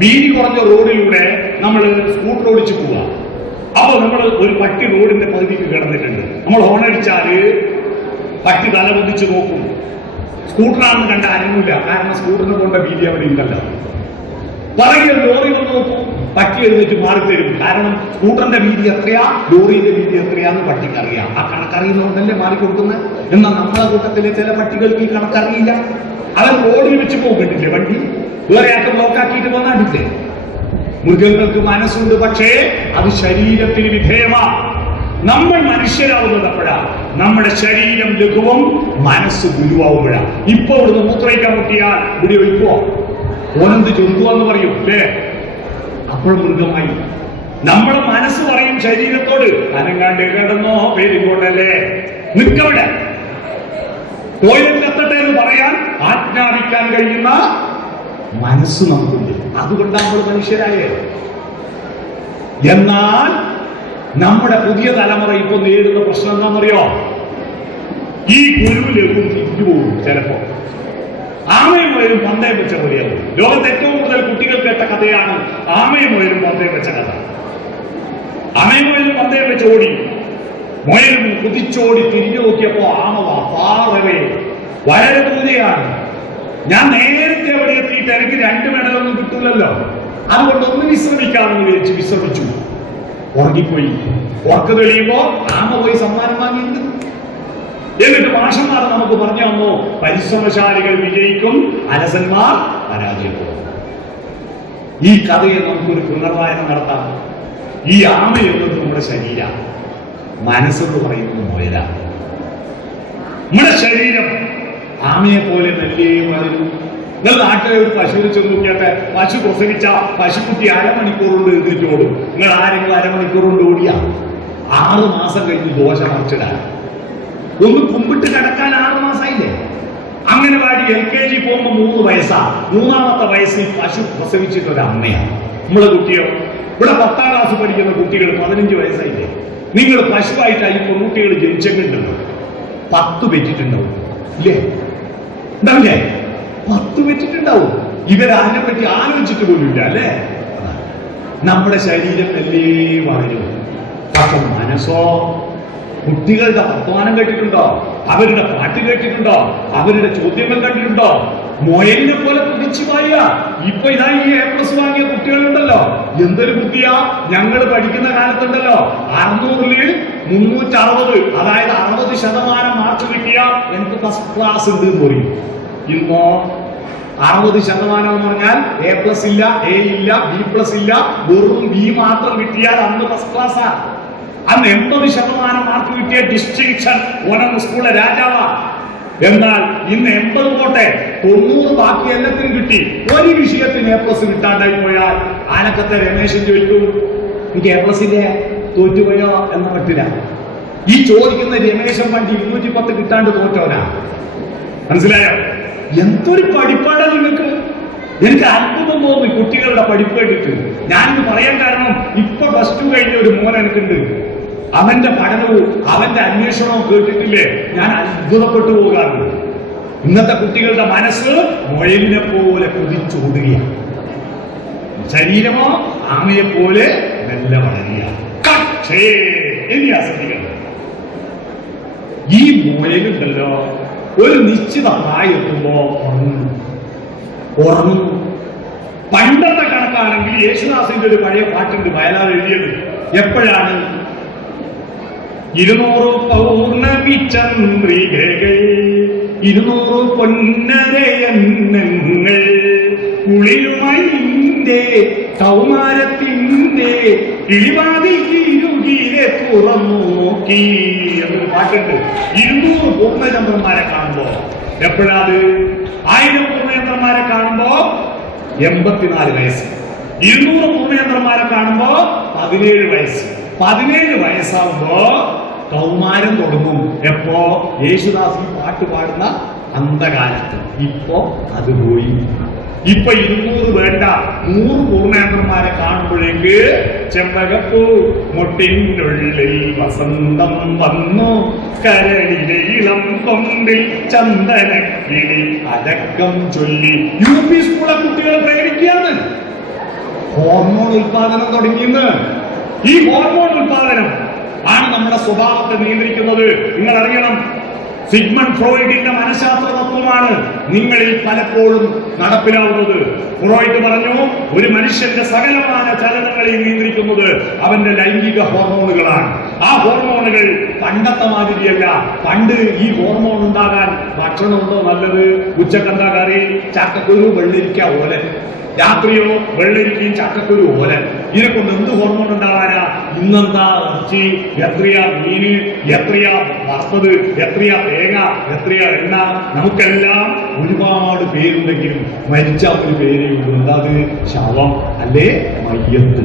വീതി കുറഞ്ഞ റോഡിലൂടെ നമ്മൾ സ്കൂട്ടർ ഓടിച്ചു പോവുക. അപ്പൊ നമ്മൾ ഒരു പട്ടി റോഡിന്റെ പകുതിക്ക് കിടന്നിട്ടുണ്ട്. നമ്മൾ ഹോണടിച്ചാല് പട്ടി തല പൊതിച്ച് നോക്കും. സ്കൂട്ടറാണെന്ന് കണ്ട അനങ്ങില്ല, കാരണം സ്കൂട്ടറിന് കൊണ്ട വീതി അവിടെ ഇല്ലല്ലോ. പറകിയ ലോറി വന്ന് നോക്കും, പട്ടി എഴുന്നേറ്റ് മാറിത്തരും. കാരണം സ്കൂട്ടറിന്റെ വീതി എത്രയാ, ലോറിയുടെ വീതി എത്രയാന്ന് പട്ടിക്കറിയാം. ആ കണക്കറിയുന്നതുകൊണ്ടല്ലേ മാറിക്കൊടുക്കുന്നത്. എന്നാൽ നമ്മളെ കൂട്ടത്തിലെ ചില പട്ടികൾക്ക് ഈ കണക്കറിയില്ല. അവർ റോഡിൽ വെച്ച് പോകണ്ടില്ലേ വണ്ടി, വേറെ ആൾക്ക് ബ്ലോക്കാക്കിയിട്ട് വന്നാടില്ലേ. മൃഗങ്ങൾക്ക് മനസ്സുണ്ട്, പക്ഷേ അത് ശരീരത്തിന് വിധേയമാ. നമ്മൾ മനുഷ്യരാവുന്നത് എപ്പോഴാ? നമ്മുടെ ശരീരം ലഘുവും മനസ്സ് ഗുരുവാവുമ്പോഴാ. ഇപ്പൊ ഇവിടുന്ന് മൂത്രയിക്കാൻ മുട്ടിയാൽ ഇവിടെ ഒഴിക്കോ, ഓനെന്ത് ജന്തുവെന്ന് പറയും അല്ലേ? അപ്പോൾ മൃഗമായി. നമ്മുടെ മനസ്സ് പറയും ശരീരത്തോട്, അനങ്ങാണ്ട് കിടന്നോ പേരിങ്ങോട്ടല്ലേ, നിൽക്കവിടെ, ടോയ്ലറ്റ് എത്തട്ടെ എന്ന് പറയാൻ ആജ്ഞാപിക്കാൻ കഴിയുന്ന മനസ്സ് നമുക്കുണ്ട്. അതുകൊണ്ടാണ് നമ്മൾ മനുഷ്യരായേ. എന്നാൽ നമ്മുടെ പുതിയ തലമുറ ഇപ്പൊ നേരിടുന്ന പ്രശ്നം എന്താണെന്നറിയോ? ഈ ഗുരുവിലേക്കും തിരിഞ്ഞുപോകും. ചിലപ്പോ ആമയും മുയലും പന്തയം വെച്ച പോലെയാകും. ലോകത്ത് ഏറ്റവും കൂടുതൽ കുട്ടികൾ കേട്ട കഥയാണ് ആമയും മുയലും പന്തയം വെച്ച കഥ. ആമയും മുയലും പന്തയം വെച്ച് ഓടി, മുയലും കുതിച്ചോടി തിരിഞ്ഞു നോക്കിയപ്പോ ആമ പാറവേ വളരെ ദൂരെയാണ്. ഞാൻ നേരത്തെ അവിടെ എത്തിയിട്ട് എനിക്ക് 2 മെഡലൊന്നും കിട്ടൂലല്ലോ, അതുകൊണ്ട് ഒന്ന് വിശ്രമിക്കാമെന്ന് വിചാരിച്ച് വിശ്രമിച്ചു. ഉറങ്ങിപ്പോയി. ഉറക്ക തെളിയുമ്പോ ആമ പോയി സമ്മാനം വാങ്ങിയിട്ട്. എന്നിട്ട് മാഷന്മാർ നമുക്ക് പറഞ്ഞു തന്നു, പരിശ്രമശാലികൾ വിജയിക്കും, അലസന്മാർ പരാജയപ്പെടും. ഈ കഥയെ നമുക്കൊരു പുനർവായന നടത്താം. ഈ ആമ എന്നത് നമ്മുടെ ശരീരം, മനസ്സെന്ന് പറയുന്നത് മുയല. നമ്മുടെ ശരീരം ആമയെ പോലെ നല്ലേ വളരും. നിങ്ങൾ നാട്ടിലെ ഒരു പശുവിനെ ചെന്ന് നോക്കിയാട്ടെ, പശു പ്രസവിച്ച പശുക്കുട്ടി അരമണിക്കൂർ കൊണ്ട് എഴുന്നേറ്റ് ഓടും. നിങ്ങൾ ആരെങ്കിലും അരമണിക്കൂർ കൊണ്ട് ഓടിയാ 6 മാസം കഴിഞ്ഞ് ദോശ മറിച്ചിടാൻ, ഒന്ന് കുമ്പിട്ട് കിടക്കാൻ 6 മാസമായില്ലേ? അംഗനവാടി LKG പോകുമ്പോ 3 വയസ്സാ. 3ാമത്തെ വയസ്സിൽ പശു പ്രസവിച്ചിട്ട് ഒരു അമ്മയാണ്. നമ്മളെ കുട്ടിയോ ഇവിടെ 10ാം ക്ലാസ് പഠിക്കുന്ന കുട്ടികൾ 15 വയസ്സായില്ലേ? നിങ്ങൾ പശുവായിട്ടായി കുട്ടികൾ ജനിച്ചിട്ടുണ്ടല്ലോ, 10 പെറ്റിട്ടുണ്ടാവും ഇല്ലേ? ഉണ്ടാവില്ലേ? 10 പെറ്റിട്ടുണ്ടാവും. ഇവരതിനെ പറ്റി ആലോചിച്ചിട്ട് പോലുമില്ല അല്ലേ? നമ്മുടെ ശരീരം അല്ലേ വളരും, പക്ഷെ മനസ്സോ? കുട്ടികളുടെ വർത്തമാനം കേട്ടിട്ടുണ്ടോ? അവരുടെ പാട്ട് കേട്ടിട്ടുണ്ടോ? അവരുടെ ചോദ്യങ്ങൾ കണ്ടിട്ടുണ്ടോ? മുയലിനെ പോലെ കുതിച്ചു പോയ ഇപ്പൊ ഇതാ ഈ A+ വാങ്ങിയ കുട്ടികളുണ്ടല്ലോ, എന്തൊരു ബുദ്ധിയാ! ഞങ്ങൾ പഠിക്കുന്ന കാലത്തുണ്ടല്ലോ 600-ൽ 360, അതായത് 60% മാർക്ക് കിട്ടിയ എനിക്ക് ഫസ്റ്റ് ക്ലാസ് ഉണ്ട് എന്ന് പറയും. ഇന്നോ 60% എന്ന് പറഞ്ഞാൽ A+ ഇല്ല, A ഇല്ല, B+ ഇല്ല, വെറും B മാത്രം കിട്ടിയാൽ അന്ന് ഫസ്റ്റ് ക്ലാസ്സാ. അന്ന് 80% മാർക്ക് കിട്ടിയ ഡിസ്റ്റിങ്ഷൻ ഓണം സ്കൂളിലെ രാജാവാ. എന്നാൽ ഇന്ന് 80 പോട്ടെ 90 ബാക്കി എല്ലാത്തിനും കിട്ടി. ഒരു വിഷയത്തിന് A+ കിട്ടാണ്ടായി പോയാൽ ആനക്കത്തെ രമേശൻ ചോദിക്കും, എനിക്ക് A+ ഇല്ലേ, തോറ്റുപോയോ എന്ന പറ്റില്ല. ഈ ചോദിക്കുന്ന രമേശൻ പണ്ട് 210 കിട്ടാണ്ട് തോറ്റവനാ. മനസ്സിലായോ? എന്തൊരു പഠിപ്പാടാ നിങ്ങൾക്ക്! എനിക്ക് അത്ഭുതം തോന്നി കുട്ടികളുടെ പഠിപ്പ് കേട്ടിട്ട്. ഞാനിത് പറയാൻ കാരണം, ഇപ്പൊ +2 കഴിഞ്ഞ ഒരു മോൻ എനിക്കുണ്ട്. അവന്റെ പഠനവും അവന്റെ അന്വേഷണവും കേട്ടിട്ടില്ലേ, ഞാൻ അത്ഭുതപ്പെട്ടു പോകാറുണ്ട്. ഇന്നത്തെ കുട്ടികളുടെ മനസ്സ് മുയലിനെ പോലെ കുതിച്ചോടുകയാണ്, ശരീരമോ ആമയെ പോലെ മെല്ലെ വളരുകയാണ്. പക്ഷേ ഇനി ശ്രദ്ധിക്കണം, ഈ മുയലുണ്ടല്ലോ ഒരു നിശ്ചിത പ്രായത്തുമ്പോ ഉറങ്ങുന്നു. പണ്ടത്തെ കണക്കാണെങ്കിൽ യേശുദാസിന്റെ ഒരു പഴയ പാട്ടുണ്ട്, വയലാർ എഴുതിയത്. എപ്പോഴാണ്? 200 പൗർണമി ചന്ദ്രികകൾ, 200 പൊന്നരയന്നങ്ങൾ, കുളിരുമൈന്റെ കൗമാരത്തിന്റെ കിളിവാതിൽ ഇരുകിലെ തുറന്നു നോക്കി എന്നൊരു പാട്ടുണ്ട്. 200 പൂർണ്ണചന്ദ്രന്മാരെ കാണുമ്പോ എപ്പോഴാത്? 1000 പൂർണ്ണചന്ദ്രന്മാരെ കാണുമ്പോ 84 വയസ്സ്. 200 പൂർണ്ണയന്ത്രന്മാരെ കാണുമ്പോ 17 വയസ്സ്. 17 വയസ്സാവുമ്പോ കൗമാരം തുടങ്ങും. എപ്പോ? യേശുദാസ് ഈ പാട്ട് പാടുന്ന അന്ധകാലത്ത്. ഇപ്പോ അത് പോയി. ഇപ്പൊ 200 വേണ്ട, 100 പൂർണ്ണയന്ത്രന്മാരെ കാണുമ്പോഴേക്ക് ചെമ്പകപ്പൂ മുട്ടിനുള്ളിൽ വസന്തം വന്നു, കരളിലെ ഇളം കൊമ്പിൽ ചന്ദനക്കിളി അടക്കം ചൊല്ലി. UP സ്കൂളിലെ കുട്ടികളെ പ്രേരിക്കുകയാണ്. ഹോർമോൺ ഉൽപാദനം തുടങ്ങിയെന്ന്. ഈ ഹോർമോൺ ഉൽപാദനം ആണ് നമ്മുടെ സ്വഭാവത്തെ നിയന്ത്രിക്കുന്നത്. നിങ്ങൾ അറിയണം, സിഗ്മണ്ട് ഫ്രോയിഡിന്റെ മനഃശാസ്ത്ര തത്വമാണ് നിങ്ങളിൽ പലപ്പോഴും നടപ്പിലാവുന്നത്. ഫ്രോയിഡ് പറഞ്ഞു, ഒരു മനുഷ്യന്റെ സകലമായ ചലനങ്ങളെയും നിയന്ത്രിക്കുന്നത് അവന്റെ ലൈംഗിക ഹോർമോണുകളാണ്. ആ ഹോർമോണുകൾ പണ്ടത്തെ മാതിരിയല്ല. പണ്ട് ഈ ഹോർമോൺ ഉണ്ടാകാൻ ഭക്ഷണമുണ്ടോ നല്ലത്? ഉച്ചക്കെന്താ കറി? ചക്കക്കുരു, വെള്ളരിക്ക, ഓലൻ. രാത്രിയോ വെള്ളരിക്കയും ചക്കക്കുരു, ഓലൻ. ഇതിനെക്കൊണ്ട് എന്ത് ഹോർമോൺ ഉണ്ടാവാനാ? ഇന്നെന്താ ഇറച്ചി, എത്രയാ മീന്, എത്രയാ വറുത്തത്, എത്രയാ തേങ്ങ, എത്രയാ എണ്ണ. നമുക്കെല്ലാം ഒരുപാട് പേരുണ്ടെങ്കിലും മരിച്ച ഒരു പേരേ ഉള്ളൂ. എന്താ അത്? ശവം, അല്ലേ മയ്യത്ത്.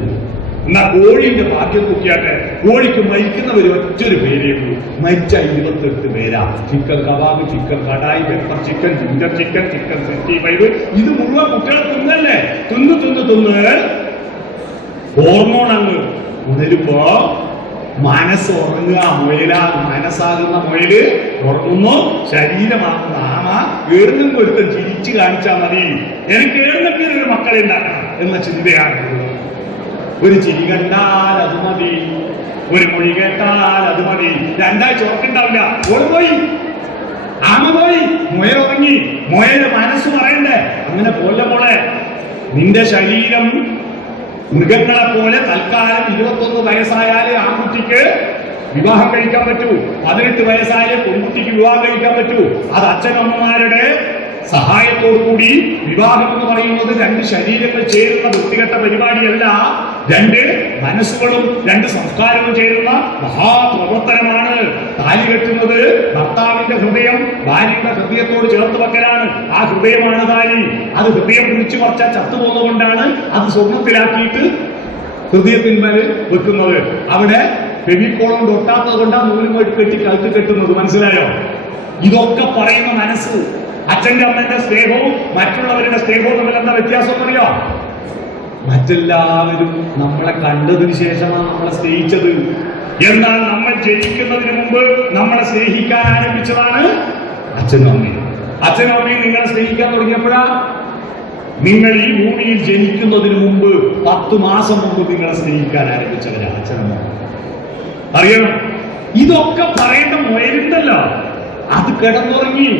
എന്നാ കോഴിന്റെ ഭാഗ്യം നോക്കിയാട്ടെ, കോഴിക്ക് മരിക്കുന്നവർ ഒറ്റൊരു പേരേ ഉള്ളൂ. മരിച്ച 28 പേരാ. Chicken kebab, chicken kadai, pepper chicken, ginger chicken, chicken 65. ഇത് മുഴുവൻ കുട്ടികളെ തിന്നല്ലേ? തിന്ന് ഹോർമോൺ അങ്ങ് ഉണരുമ്പോ മനസ്സ് ഉറങ്ങുക. മനസ്സാകുന്ന മുയല് ഉറങ്ങുന്നു, ശരീരമാകുന്ന ആമ ഏടുന്നെങ്കിലും ഒരുത്തൻ ചിരിച്ചു കാണിച്ചാൽ മതി. എനിക്ക് ഏടുന്നെങ്കിലും ഒരു മക്കളെ ഉണ്ടാക്കണം എന്ന ചിന്തയാണ്. ഒരു ചിരി കണ്ടാൽ അത് മതി, ഒരു മൊഴി കേട്ടാൽ അത് മതി. 2 ആഴ്ച ഉറക്കുണ്ടാവില്ല. ഓൾ പോയി, ആമ പോയി, മുയൽ ഉറങ്ങി. മുയല് മനസ്സ് പറയണ്ടേ അങ്ങനെ പോലെ മോളെ, നിന്റെ ശരീരം മൃഗങ്ങളെ പോലെ തൽക്കാലം 21 വയസ്സായാലേ ആൺകുട്ടിക്ക് വിവാഹം കഴിക്കാൻ പറ്റൂ, 18 വയസ്സായാലേ പെൺകുട്ടിക്ക് വിവാഹം കഴിക്കാൻ പറ്റൂ. അത് അച്ഛനമ്മമാരുടെ സഹായത്തോടുകൂടി വിവാഹം എന്ന് പറയുന്നത് 2 ശരീരങ്ങൾ ചേരുന്ന വൃത്തികെട്ട പരിപാടിയല്ല. 2 മനസ്സുകളും 2 സംസ്കാരവും ചേരുന്ന മഹാപ്രവർത്തനമാണ്. താലി കെട്ടുന്നത് ഭർത്താവിന്റെ ഹൃദയം ഭാര്യയുടെ ഹൃദയത്തോട് ചേർത്ത് വെക്കലാണ്. ആ ഹൃദയമാണ് താലി. അത് ഹൃദയം പിടിച്ചു കുറച്ചാൽ ചത്തുപോകുന്നതുകൊണ്ടാണ് അത് സ്വർണ്ണത്തിലാക്കിയിട്ട് ഹൃദയത്തിന്മേൽ വെക്കുന്നത്. അവിടെ ഫെവിക്കോളം ഒട്ടാത്തത് കൊണ്ടാണ് നൂലും കെട്ടി കഴുത്ത് കെട്ടുന്നത്. മനസ്സിലായോ? ഇതൊക്കെ പറയുന്ന മനസ്സ്. അച്ഛന്റെ അമ്മന്റെ സ്നേഹവും മറ്റുള്ളവരുടെ സ്നേഹവും തമ്മിൽ എന്താ വ്യത്യാസം അറിയോ? മറ്റെല്ലാവരും നമ്മളെ കണ്ടതിന് ശേഷമാണ് നമ്മളെ സ്നേഹിച്ചത്. എന്നാൽ നമ്മൾ ജനിക്കുന്നതിന് മുമ്പ് നമ്മളെ സ്നേഹിക്കാൻ ആരംഭിച്ചതാണ് അച്ഛനും അമ്മയും. അച്ഛനും അമ്മയും നിങ്ങളെ സ്നേഹിക്കാൻ തുടങ്ങിയപ്പോഴാ? നിങ്ങൾ ഈ ഭൂമിയിൽ ജനിക്കുന്നതിന് മുമ്പ് 10 മാസം മുമ്പ് നിങ്ങളെ സ്നേഹിക്കാൻ ആരംഭിച്ചവരാണ് അച്ഛനമ്മ. അറിയണം, ഇതൊക്കെ പറയേണ്ട മുയലുണ്ടല്ലോ, അത് കിടന്നുറങ്ങി.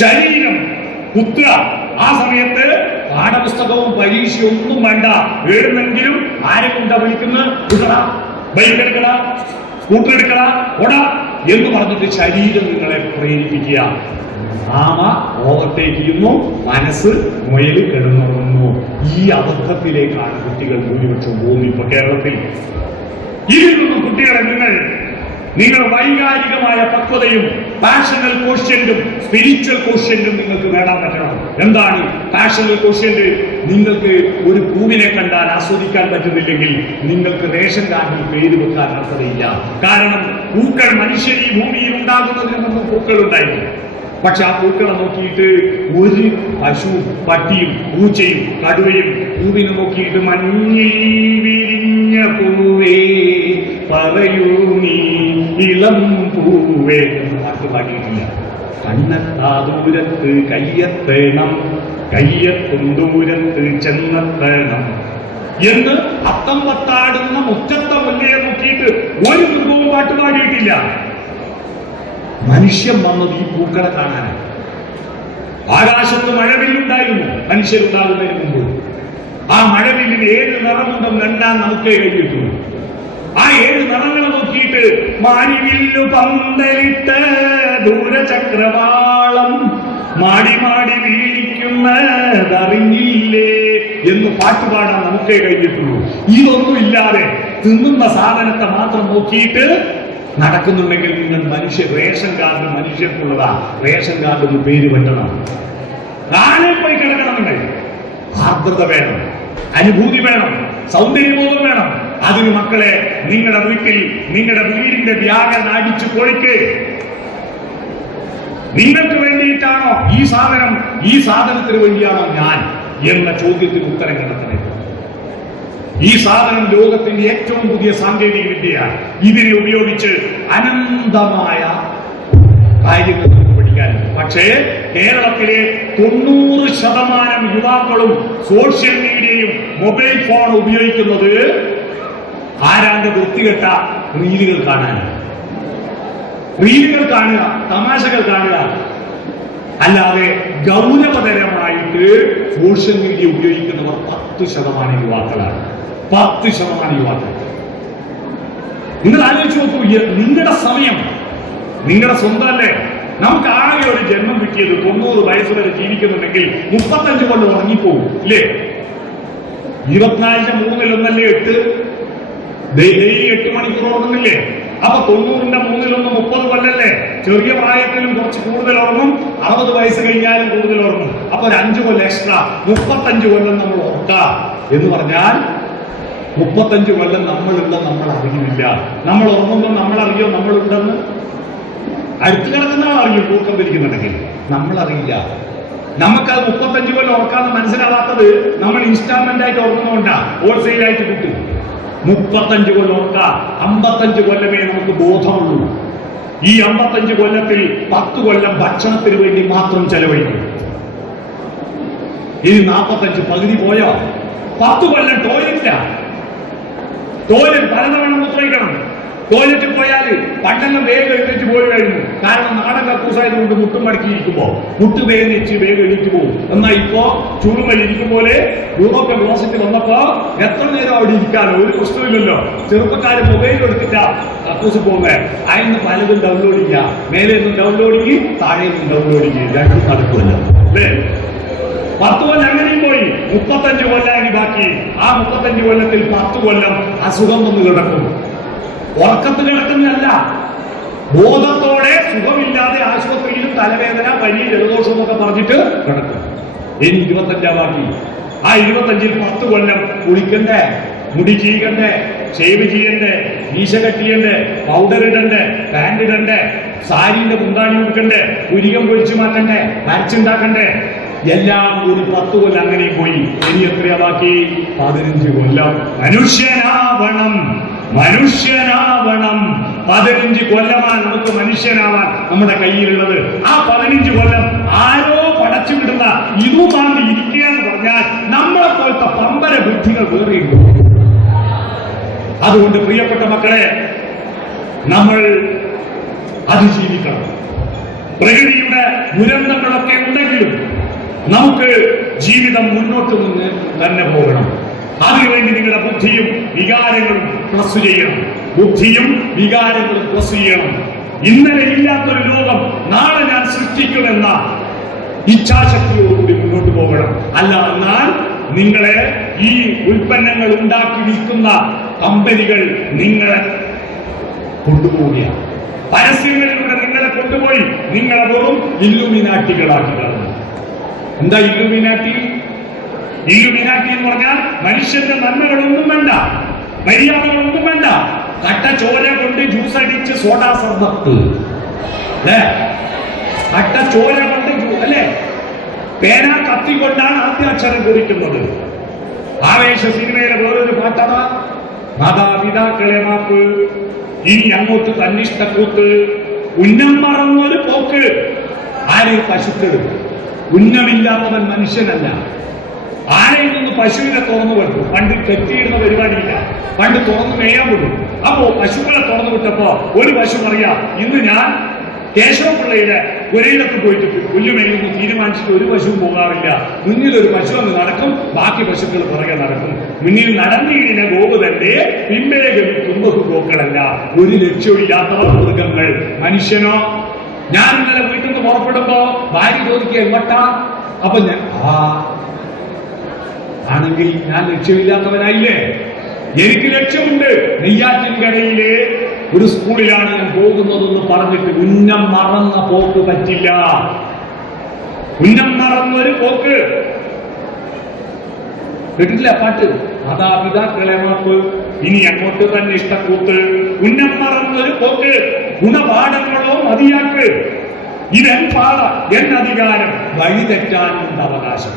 ശരീരം പുത്ര. ആ സമയത്ത് പാഠപുസ്തകവും പരീക്ഷയും ഒന്നും വേണ്ട. ഏടുന്നെങ്കിലും ആരെ കൊണ്ടാ വിളിക്കുന്നത്? കുട്ടടാ, ബൈക്ക് എടുക്കടാ, സ്കൂട്ടർ എടുക്കടാ, ഓടാ എന്ന് പറഞ്ഞിട്ട് ശരീരം നിങ്ങളെ പ്രേരിപ്പിക്കുക. ആമ ഓവർടേക്ക് ചെയ്യുന്നു, മനസ്സ് മുയല് കിടന്നുറങ്ങുന്നു. ഈ അബദ്ധത്തിലേക്കാണ് കുട്ടികൾ ഭൂരിപക്ഷം പോകുന്നത് ഇപ്പൊ കേരളത്തിൽ. ഇതിൽ നിന്നും കുട്ടികളെ നിങ്ങൾ വൈകാരികമായ പക്വതയും പാഷണൽ കോഷ്യന്റും സ്പിരിച്വൽ കോഷ്യന്റും നിങ്ങൾക്ക് നേടാൻ പറ്റണം. എന്താണ് പാഷണൽ കോഷ്യന്റ്? നിങ്ങൾക്ക് ഒരു പൂവിനെ കണ്ടാൽ ആസ്വദിക്കാൻ പറ്റുന്നില്ലെങ്കിൽ നിങ്ങൾക്ക് റേഷൻ കാർഡിൽ പേര് വെക്കാൻ അർഹതയില്ല. കാരണം പൂക്കൾ മനുഷ്യർ ഈ ഭൂമിയിൽ ഉണ്ടാകുന്നതിന് മുമ്പ് പൂക്കൾ ഉണ്ടായിരുന്നു. പക്ഷെ ആ പൂക്കളെ നോക്കിയിട്ട് ഒരു പശുവും പട്ടിയും പൂച്ചയും കടുവയും പൂവിനെ നോക്കിയിട്ട് മഞ്ഞിൽ വിരിഞ്ഞ പൂവേ പറയൂ നീ ഇളം പൂവേ എന്ന് പാട്ട് പാടിയിട്ടില്ല. കണ്ണെത്താ ദൂരത്ത് കയ്യെത്തണം, കയ്യെത്തും ദൂരത്ത് ചെന്നെത്തണം എന്ന് അത്തം പത്താടുന്ന മുറ്റത്തെ മുല്ലയെ നോക്കിയിട്ട് ഒരു മൃഗവും പാട്ട് പാടിയിട്ടില്ല. മനുഷ്യൻ വന്നത് ഈ പൂക്കളെ കാണാനാണ്. ആകാശത്ത് മഴവില്ലുണ്ടായിരുന്നു മനുഷ്യരുണ്ടാകുന്നതിന് മുമ്പ്. ആ മഴവില്ലിന് 7 നിറമുണ്ടെന്ന് എണ്ണാൻ നമുക്കേ കഴിഞ്ഞിട്ടുള്ളൂ. ആ 7 നിറങ്ങളെ നോക്കിയിട്ട് മാരിവില്ലു പന്തലിട്ട് ദൂരചക്രവാളം മാടി മാടി വീഴിക്കുന്നതറിഞ്ഞില്ലേ എന്ന് പാട്ടുപാടാൻ നമുക്കേ കഴിഞ്ഞിട്ടുള്ളൂ. ഇതൊന്നും ഇല്ലാതെ തിന്നുന്ന സാധനത്തെ മാത്രം നോക്കിയിട്ട് നടക്കുന്നുണ്ടെങ്കിൽ നിങ്ങൾ റേഷൻ കാർഡ് മനുഷ്യർക്കുള്ളതാ. റേഷൻ കാർഡ് ഒന്ന് പേര് പറ്റണം. ആനെ പോയി കിടക്കണം. നിങ്ങൾ ആർദ്രത വേണം, അനുഭൂതി വേണം, സൗന്ദര്യബോധം വേണം. അതിന് മക്കളെ നിങ്ങളുടെ വീട്ടിൽ നിങ്ങളുടെ വീടിന്റെ വ്യാകരണം അടിച്ചു പൊളിക്ക്. നിങ്ങൾക്ക് വേണ്ടിയിട്ടാണോ ഈ സാധനത്തിന് വേണ്ടിയാണോ ഞാൻ എന്ന ചോദ്യത്തിന് ഉത്തരം കണ്ടെത്തണേ. ഈ സാധനം ലോകത്തിന്റെ ഏറ്റവും പുതിയ സാങ്കേതിക വിദ്യയാണ്. ഇതിനെ ഉപയോഗിച്ച് അനന്തമായ കാര്യങ്ങൾ നമുക്ക് പഠിക്കാനുണ്ട്. പക്ഷേ കേരളത്തിലെ 90% യുവാക്കളും സോഷ്യൽ മീഡിയയും മൊബൈൽ ഫോൺ ഉപയോഗിക്കുന്നത് ആരാന്റെ വൃത്തികെട്ട റീലുകൾ കാണാനാണ്. റീലുകൾ കാണുക, തമാശകൾ കാണുക, അല്ലാതെ ഗൗരവതരമായിട്ട് സോഷ്യൽ മീഡിയ ഉപയോഗിക്കുന്നവർ 10% യുവാക്കളാണ്. 10% യുവാക്കൾ. നിങ്ങൾ ആലോചിച്ച് നോക്കൂ, നിങ്ങളുടെ സമയം നിങ്ങളുടെ സ്വന്തമല്ലേ? നമുക്ക് ആകെ ഒരു ജന്മം കിട്ടിയത് 90 വയസ്സ് വരെ ജീവിക്കുന്നുണ്ടെങ്കിൽ 35 കൊല്ലം ഉറങ്ങിപ്പോകും ഇല്ലേ? 24ന്റെ 3/1 8, ഡെയിലി 8 മണിക്കൂർ ഉറങ്ങുന്നില്ലേ? അപ്പൊ 90ന്റെ 3/1 30 കൊല്ലല്ലേ? ചെറിയ പ്രായത്തിലും കുറച്ച് കൂടുതൽ ഉറങ്ങും, 60 വയസ്സ് കഴിഞ്ഞാലും കൂടുതൽ ഉറങ്ങും. അപ്പൊ ഒരു 5 കൊല്ലം എക്സ്ട്രാ 35 കൊല്ലം നമ്മൾ ഉറക്കാം എന്ന് പറഞ്ഞാൽ 35 കൊല്ലം നമ്മളുണ്ടെന്ന് നമ്മൾ അറിയുന്നില്ല. നമ്മൾ ഉറങ്ങുമ്പോൾ നമ്മൾ അറിയോ നമ്മളുണ്ടെന്ന്? അടുത്ത് കിടക്കുന്ന അറിയും തൂക്കം ധരിക്കുന്നുണ്ടെങ്കിൽ, നമ്മളറിയില്ല. നമുക്കത് 35 കൊല്ലം ഉറക്കാന്ന് മനസ്സിലാവാത്തത് നമ്മൾ ഇൻസ്റ്റാൾമെന്റ് ആയിട്ട് ഉറങ്ങുന്നതുകൊണ്ടാ, ഹോൾസെയിൽ ആയിട്ട് കിട്ടും. 35 കൊല്ലം ഉറക്കാം. 55 കൊല്ലമേ നമുക്ക് ബോധമുള്ളൂ. ഈ 55 കൊല്ലത്തിൽ 10 കൊല്ലം ഭക്ഷണത്തിന് വേണ്ടി മാത്രം ചെലവഴിക്കും. ഇനി 45 പകുതി പോയോ? 10 കൊല്ലം ടോയ്ലറ്റ് പലതവണ മൂത്രയിക്കണം. ടോയ്ലറ്റിൽ പോയാൽ പണ്ടെല്ലാം വേഗം എഴുന്നേറ്റ് പോയി കഴിഞ്ഞു. കാരണം നാടൻ കക്കൂസായതുകൊണ്ട് മുട്ടും മടക്കിയിരിക്കുമ്പോ മുട്ട് വേഗം എണീറ്റ് പോകും. എന്നാൽ ഇപ്പോ ചൂടുമൽ ഇരിക്കും പോലെ യൂറോപ്യൻ ക്ലോസറ്റ് വന്നപ്പോ എത്ര നേരം അവിടെ ഇരിക്കാനോ ഒരു പ്രശ്നമില്ലല്ലോ. ചെറുപ്പക്കാര് മൊബൈൽ എടുത്തിട്ടാ കക്കൂസ് പോകുന്നത്. അതിന് പലതും ഡൗൺലോഡ് ചെയ്യാം. മേലെ നിന്നും ഡൗൺലോഡിങ്, താഴെ നിന്നും ഡൗൺലോഡിങ്, രണ്ടും നടക്കുമല്ലോ അല്ലേ? 10 കൊല്ലം അങ്ങനെയും പോയി. 35 കൊല്ലം ബാക്കി. ആ 35 കൊല്ലത്തിൽ 10 കൊല്ലം അസുഖം വന്ന് കിടക്കും. ഉറക്കത്ത് കിടക്കുന്നതല്ല, ബോധത്തോടെ സുഖമില്ലാതെ ആശുപത്രിയിലും തലവേദന, പനി, ജലദോഷം എന്നൊക്കെ പറഞ്ഞിട്ട് കിടക്കും. ഇനി 25 ബാക്കി. ആ 25ൽ 10 കൊല്ലം കുളിക്കണ്ടേ, മുടി ചീകണ്ടേ, ഷേവ് ചെയ്യണ്ടേ, മീശ കട്ടിയണ്ടേ, പൗഡർ ഇടണ്ടേ, പാൻറ് ഇടണ്ടേ, സാരിന്റെ മുന്താണി കൊടുക്കണ്ടേ, പുരികം പൊഴിച്ചു മാറ്റണ്ടേ, വരച്ചുണ്ടാക്കണ്ടേ, എല്ലാം കൂടി 10 കൊല്ലം അങ്ങനെ പോയി. ഇനി എത്രയാ ബാക്കി? 15 കൊല്ലം. മനുഷ്യനാവണം. 15 കൊല്ലമാണ് നമുക്ക് മനുഷ്യനാവാൻ നമ്മുടെ കയ്യിലുള്ളത്. ആ 15 കൊല്ലം ആരോ പടച്ചു വിടുന്ന ഇതുമാണ്ടി ഇരിക്കുക എന്ന് പറഞ്ഞാൽ നമ്മളെ പോലത്തെ പമ്പര ബുദ്ധികൾ വേറെയുണ്ട്. അതുകൊണ്ട് പ്രിയപ്പെട്ട മക്കളെ, നമ്മൾ അതിജീവിക്കണം. പ്രകൃതിയുടെ ദുരന്തങ്ങളൊക്കെ ഉണ്ടെങ്കിലും നമുക്ക് ജീവിതം മുന്നോട്ട് നിന്ന് തന്നെ പോകണം. അതിനുവേണ്ടി നിങ്ങളുടെ ബുദ്ധിയും വികാരങ്ങളും പ്ലസ് ചെയ്യണം. ബുദ്ധിയും വികാരങ്ങളും പ്ലസ് ചെയ്യണം. ഇന്നലെ ഇല്ലാത്തൊരു ലോകം നാളെ ഞാൻ സൃഷ്ടിക്കുമെന്ന ഇച്ഛാശക്തിയോടുകൂടി മുന്നോട്ട് പോകണം. അല്ല എന്നാൽ നിങ്ങളെ ഈ ഉൽപ്പന്നങ്ങൾ ഉണ്ടാക്കി വിൽക്കുന്ന കമ്പനികൾ നിങ്ങളെ കൊണ്ടുപോവുകയാണ്. പരസ്യങ്ങളിലൂടെ നിങ്ങളെ കൊണ്ടുപോയി നിങ്ങളെ വെറും ഇല്ലുമിനാട്ടികളാക്കി കളഞ്ഞു. എന്താ ഇല്ലുമിനാട്ടി? ഇല്ലുമിനാട്ടി എന്ന് പറഞ്ഞാൽ മനുഷ്യന്റെ നന്മകളൊന്നും വേണ്ട, മര്യാദകളൊന്നും വേണ്ട. കട്ട ചോര കൊണ്ട് ജ്യൂസ് അടിച്ച് സോഡാ സർബത്ത്, കട്ട ചോര കൊണ്ട് അല്ലെ, പേന കത്തി കൊണ്ടാണ് ആദ്യാക്ഷരം കുറിക്കുന്നത്. ആവേശ സിനിമയിലെ വേറൊരു പാട്ടാണ് മാതാപിതാക്കളെ മാപ്പ്, ഇനി അങ്ങോട്ട് തന്നിഷ്ടക്കൂത്ത്, ഉന്നം മറന്നൊരു പോക്ക്. ആര്? പശുക്കൾ. ഉന്നമില്ലാത്തവൻ മനുഷ്യനല്ല. ആനയിൽ നിന്ന് പശുവിനെ തുറന്നു വിട്ടു. പണ്ട് കെട്ടിയിടുന്ന പരിപാടിയില്ല, പണ്ട് തുറന്നു മേയാൻ വിടും. അപ്പോ പശുക്കളെ തുറന്നു വിട്ടപ്പോ ഒരു പശു പറയാ, ഇന്ന് ഞാൻ കേശവപിള്ളയുടെ ഒരേയിടത്ത് പോയിട്ട് പുല്ലുമേയുന്നു തീരുമാനിച്ചിട്ട് ഒരു പശുവും പോകാറില്ല. മുന്നിൽ ഒരു പശു അങ്ങ് നടക്കും, ബാക്കി പശുക്കൾ പുറകെ നടക്കും. മുന്നിൽ നടന്നീടിനെ ഗോപു തന്നെ, പിമ്പയെ ഗമിക്കുമ്പോ ഗോക്കളല്ല. ഒരു ലക്ഷ്യമില്ലാത്തവർ മൃഗങ്ങൾ. മനുഷ്യനോ? ഞാൻ ഇന്നലെ വീട്ടിൽ നിന്ന് പുറപ്പെടുമ്പോ ഭാര്യ ചോദിക്കുക എങ്ങോട്ടാ? അപ്പൊ ഞാൻ ആണെങ്കിൽ ഞാൻ ലക്ഷ്യമില്ലാത്തവനായില്ലേ? എനിക്ക് ലക്ഷ്യമുണ്ട്. നെയ്യാറ്റിൻകരയിലെ ഒരു സ്കൂളിലാണ് ഞാൻ പോകുന്നതെന്ന് പറഞ്ഞിട്ട് ഉന്നം മറന്ന പോക്ക് പറ്റില്ല. ഉന്നം മറന്നൊരു പോക്ക്. കേട്ടിട്ടില്ല പാട്ട്? മാതാപിതാക്കളെ മാപ്പ്, ഇനി അങ്ങോട്ട് തന്നെ ഇഷ്ടക്കൂത്ത്, ഉന്നം മറന്നൊരു പോക്ക്, ഗുണപാഠങ്ങളോ മതിയാക്ക്, ഇതെൻ പാട എന്നധികാരം, വഴി തെറ്റാനുണ്ട് അവകാശം.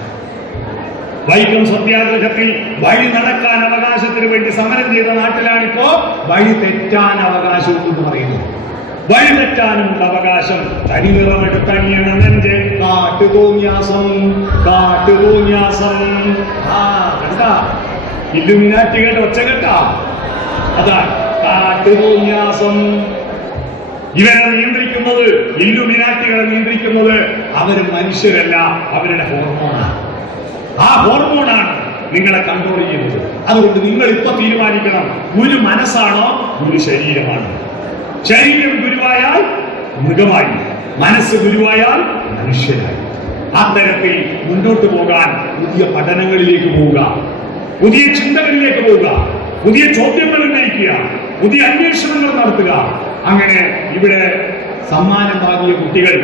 വൈക്കം സത്യാഗ്രഹത്തിൽ വഴി നടക്കാൻ അവകാശത്തിന് വേണ്ടി സമരം ചെയ്ത നാട്ടിലാണിപ്പോ വഴി തെറ്റാൻ അവകാശം എന്ന് പറയുന്നത്. വഴി തെറ്റാനുണ്ട് അവകാശം. തടിനിറമെടുത്തണിയണെന്റെ കാട്ടുതോന്യാസം, കാട്ടുതോന്യാസം. കണ്ടാ ഇല്ലുമിനാറ്റികളുടെ ഒച്ച കേട്ടാ? അതാ കാട്ടുതോന്യാസം. ഇവരെ നിയന്ത്രിക്കുന്നത്, ഇല്ലുമിനാറ്റികളെ നിയന്ത്രിക്കുന്നത് അവര് മനുഷ്യരല്ല, അവരുടെ ഹോർമോണാണ്. ആ ഹോർമോണാണ് നിങ്ങളെ കൺട്രോൾ ചെയ്യുന്നത്. അതുകൊണ്ട് നിങ്ങൾ ഇപ്പൊ തീരുമാനിക്കണം, ഗുരു മനസ്സാണോ ഗുരു ശരീരമാണ്. ശരീരം ഗുരുവായാൽ മൃഗമായി, മനസ്സ് ഗുരുവായാൽ മനുഷ്യനായി. ആ തരത്തിൽ മുന്നോട്ട് പോകാൻ പുതിയ പഠനങ്ങളിലേക്ക് പോവുക, പുതിയ ചിന്തകളിലേക്ക് പോവുക, പുതിയ ചോദ്യങ്ങൾ ഉന്നയിക്കുക, പുതിയ അന്വേഷണങ്ങൾ നടത്തുക. അങ്ങനെ ഇവിടെ സമ്മാനം വാങ്ങിയ കുട്ടികൾ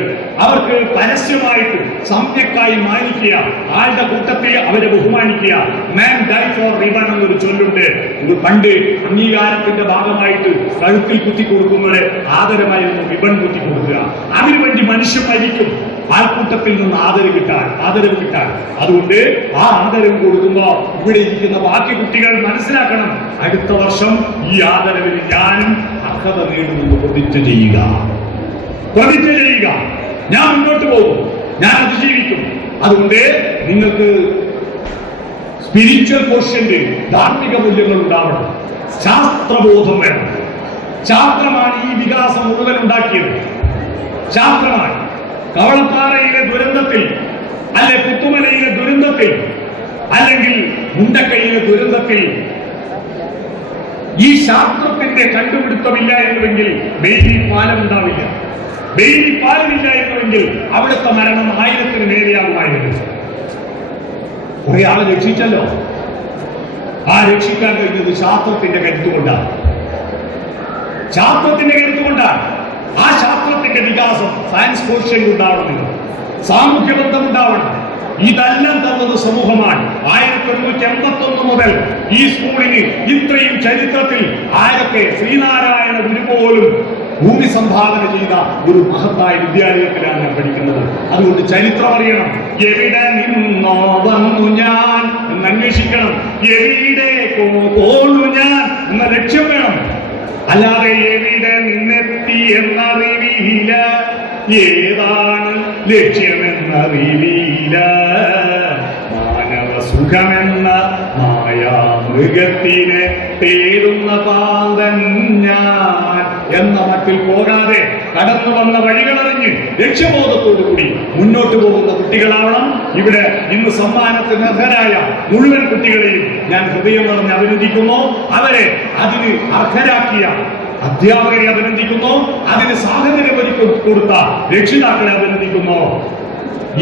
അവർക്ക് പരസ്യമായിട്ട് സമ്യക്കായി മാനിക്കുക, ആളുടെ കൂട്ടത്തിൽ അവരെ ബഹുമാനിക്കുക. മാൻ ഡൈ ഫോർ റിബൺ എന്നൊരു ചൊല്ലുണ്ട്. ഇത് പണ്ട് അംഗീകാരത്തിന്റെ ഭാഗമായിട്ട് കഴുത്തിൽ കുത്തി കൊടുക്കുന്നവരെ ആദരമായിരുന്നു റിബൺ കുത്തി കൊടുക്കുക. അതിനുവേണ്ടി മനുഷ്യൻ മരിക്കും ആൾക്കൂട്ടത്തിൽ നിന്ന് ആദരവ് കിട്ടാൻ. അതുകൊണ്ട് ആ ആദരവ് കൊടുക്കുമ്പോ ഇവിടെ ഇരിക്കുന്ന ബാക്കി കുട്ടികൾ മനസ്സിലാക്കണം, അടുത്ത വർഷം ഈ ആദരവിന് ഞാനും അർഹത നേടുമെന്ന് പ്രതിജ്ഞ ചെയ്യുക. ഞാൻ മുന്നോട്ട് പോകും, ഞാൻ അതിജീവിക്കും. അതുകൊണ്ട് നിങ്ങൾക്ക് സ്പിരിച്വൽ ക്വസ്റ്റ്യന്റ്, ധാർമ്മിക മൂല്യങ്ങൾ ഉണ്ടാവണം, ശാസ്ത്രബോധം വേണം. ശാസ്ത്രമാണ് ഈ വികാസം മുഴുവൻ ഉണ്ടാക്കിയത്. ശാസ്ത്രമാണ്. കവളപ്പാറയിലെ ദുരന്തത്തിൽ, അല്ലെ പുത്തുമലയിലെ ദുരന്തത്തിൽ, അല്ലെങ്കിൽ മുണ്ടക്കയിലെ ദുരന്തത്തിൽ ഈ ശാസ്ത്രത്തിന്റെ കണ്ടുപിടുത്തമില്ലായിരുന്നുവെങ്കിൽ ബെയ്ലി പാലം ഉണ്ടാവില്ല. ബെയ്ലി പാലമില്ലായിരുന്നുവെങ്കിൽ അവിടുത്തെ മരണം 1000-ന് മേലെയാകുമായിരുന്നു. കുറെ ആളെ രക്ഷിച്ചല്ലോ. ആ രക്ഷിക്കാൻ കഴിഞ്ഞത് ശാസ്ത്രത്തിന്റെ കരുത്തുകൊണ്ടാണ്. ശാസ്ത്രത്തിന്റെ കരുത്തുകൊണ്ടാണ്. ആ ശാസ്ത്രത്തിന്റെ വികാസം സയൻസ് ക്വസ്റ്റ്യൻ ഉണ്ടാവണം, സാമൂഹ്യ ബന്ധം ഉണ്ടാവണം. ഇതെല്ലാം തന്നത് സമൂഹമാണ്. 1881 മുതൽ ഈ സ്കൂളിന് ഇത്രയും ചരിത്രത്തിൽ ആരൊക്കെ, ശ്രീനാരായണ ഗുരു പോലും ഭൂമി സംഭാവന ചെയ്ത ഒരു മഹത്തായ വിദ്യാലയത്തിലാണ് ഞാൻ പഠിക്കുന്നത്. അതുകൊണ്ട് ചരിത്രം അറിയണം. എവിടെ നിന്നോ വന്നു ഞാൻ എന്ന് അന്വേഷിക്കണം. എവിടേക്കോ പോന്നു ഞാൻ എന്ന ലക്ഷ്യം വേണം. അല്ലാതെ എവിടെ നിന്നെത്തി എന്നറിവില്ല, ഏതാണ് ലക്ഷ്യമെന്നറിവില്ല, മാനവ സുഖമെന്ന മായാമൃഗത്തിനെ തേടുന്ന പാന്തൻ ഞാൻ എന്ന മട്ടിൽ പോകാതെ കടന്നു വന്ന വഴികളറിഞ്ഞ് ലക്ഷ്യബോധത്തോടുകൂടി മുന്നോട്ട് പോകുന്ന കുട്ടികളാവണം. ഇവിടെ ഇന്ന് സമ്മാനത്തിന് അർഹരായ മുഴുവൻ കുട്ടികളെയും ഞാൻ ഹൃദയം നിറഞ്ഞ് അഭിനന്ദിക്കുന്നു. അവരെ അതിന് അർഹരാക്കിയ അധ്യാപകരെ അഭിനന്ദിക്കുന്നു. അതിന് സാഹചര്യം ഒരുക്കി കൊടുത്ത രക്ഷിതാക്കളെ അഭിനന്ദിക്കുന്നു.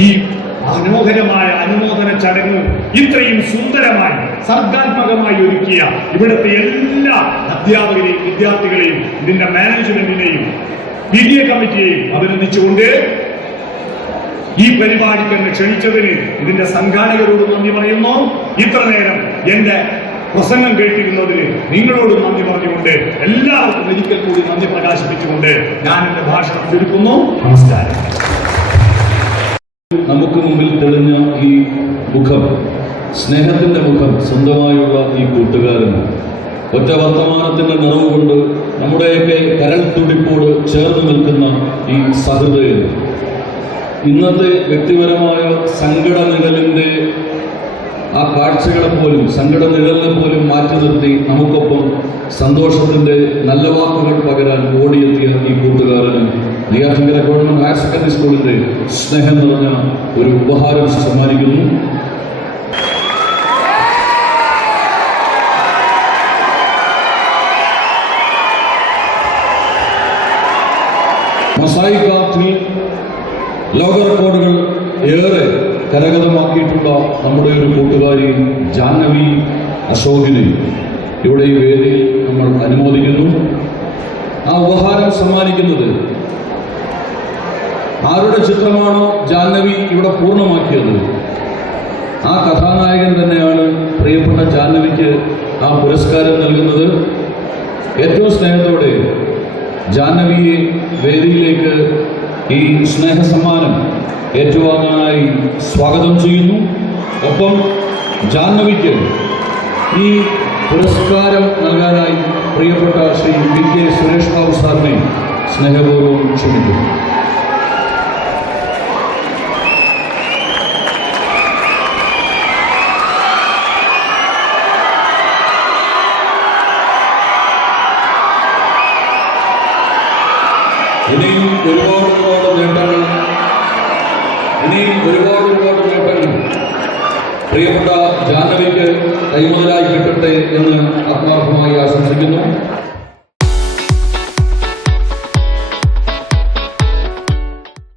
ഈ മനോഹരമായ അനുമോദന ചടങ്ങ് ഇത്രയും സുന്ദരമായി സർഗാത്മകമായി ഒരുക്കിയ ഇവിടുത്തെ എല്ലാ അധ്യാപകരെയും വിദ്യാർത്ഥികളെയും ഇതിന്റെ മാനേജ്മെന്റിനെയും PTA കമ്മിറ്റിയെയും അഭിനന്ദിച്ചുകൊണ്ട് ഈ പരിപാടിക്ക് എന്നെ ക്ഷണിച്ചതിന് ഇതിന്റെ സംഘാടകരോട് നന്ദി പറയുന്നു. ഇത്ര നേരം എന്റെ പ്രസംഗം കേട്ടിരുന്നതിന് നിങ്ങളോട് നന്ദി പറഞ്ഞുകൊണ്ട് എല്ലാവർക്കും ഒരിക്കൽ കൂടി നന്ദി പ്രകാശിപ്പിച്ചുകൊണ്ട് ഞാൻ എന്റെ ഭാഷണം ചുരുക്കുന്നു. നമസ്കാരം. നമുക്ക് മുമ്പിൽ തെളിഞ്ഞ ഈ മുഖം, സ്നേഹത്തിന്റെ മുഖം, സ്വന്തമായുള്ള ഈ കൂട്ടുകാരൻ, ഒറ്റ വർത്തമാനത്തിന്റെ നിറവ് കൊണ്ട് നമ്മുടെയൊക്കെ കരൾ തുടിപ്പോട് ചേർന്ന് നിൽക്കുന്ന ഈ സഹൃദയൻ, ഇന്നത്തെ വ്യക്തിപരമായ സങ്കട നിഴലിന്റെ ആ കാഴ്ചകളെ പോലും, സങ്കട നിഴലിനെ പോലും മാറ്റി നിർത്തി നമുക്കൊപ്പം സന്തോഷത്തിന്റെ നല്ല വാക്കുകൾ പകരാൻ ഓടിയെത്തിയ ഈ കൂട്ടുകാരന് നെയ്യാറ്റിൻകര ഗവൺമെന്റ് ഹയർ സെക്കൻഡറി സ്കൂളിന്റെ സ്നേഹം നിറഞ്ഞ ഒരു ഉപഹാരം സമ്മാനിക്കുന്നു. മൊസായിക് ആർട്ടിൽ ലോക റെക്കോർഡുകൾ ഏറെ കരഗതമാക്കിയിട്ടുള്ള നമ്മുടെ ഒരു കൂട്ടുകാരി ജാഹ്നവി അശോകിനെ ഇവിടെ ഈ വേദിയിൽ നമ്മൾ അനുമോദിക്കുന്നു. ആ ഉപഹാരം സമ്മാനിക്കുന്നത് ആരുടെ ചിത്രമാണോ ജാഹ്നവി ഇവിടെ പൂർണ്ണമാക്കിയത്, ആ കഥാനായകൻ തന്നെയാണ് പ്രിയ ആ പുരസ്കാരം നൽകുന്നത്. ഏറ്റവും സ്നേഹത്തോടെ ജാഹ്നവിയെ വേദിയിലേക്ക് ഈ സ്നേഹസമ്മാനം ഏറ്റുവാങ്ങാനായി സ്വാഗതം ചെയ്യുന്നു. ഒപ്പം ജാഹ്നവിക്ക് ഈ പുരസ്കാരം നൽകാനായി പ്രിയപ്പെട്ട ശ്രീ വി.കെ. സുരേഷ് ബാബു സാറിനെ സ്നേഹപൂർവ്വം ക്ഷണിക്കുന്നു. ഇനിയും ഒരുപാട് നേട്ടങ്ങൾ പ്രിയപ്പെട്ട ജാഹ്നവിക്ക് കൈമുതലായി കിട്ടട്ടെ എന്ന് ആത്മാർത്ഥമായി ആശംസിക്കുന്നു.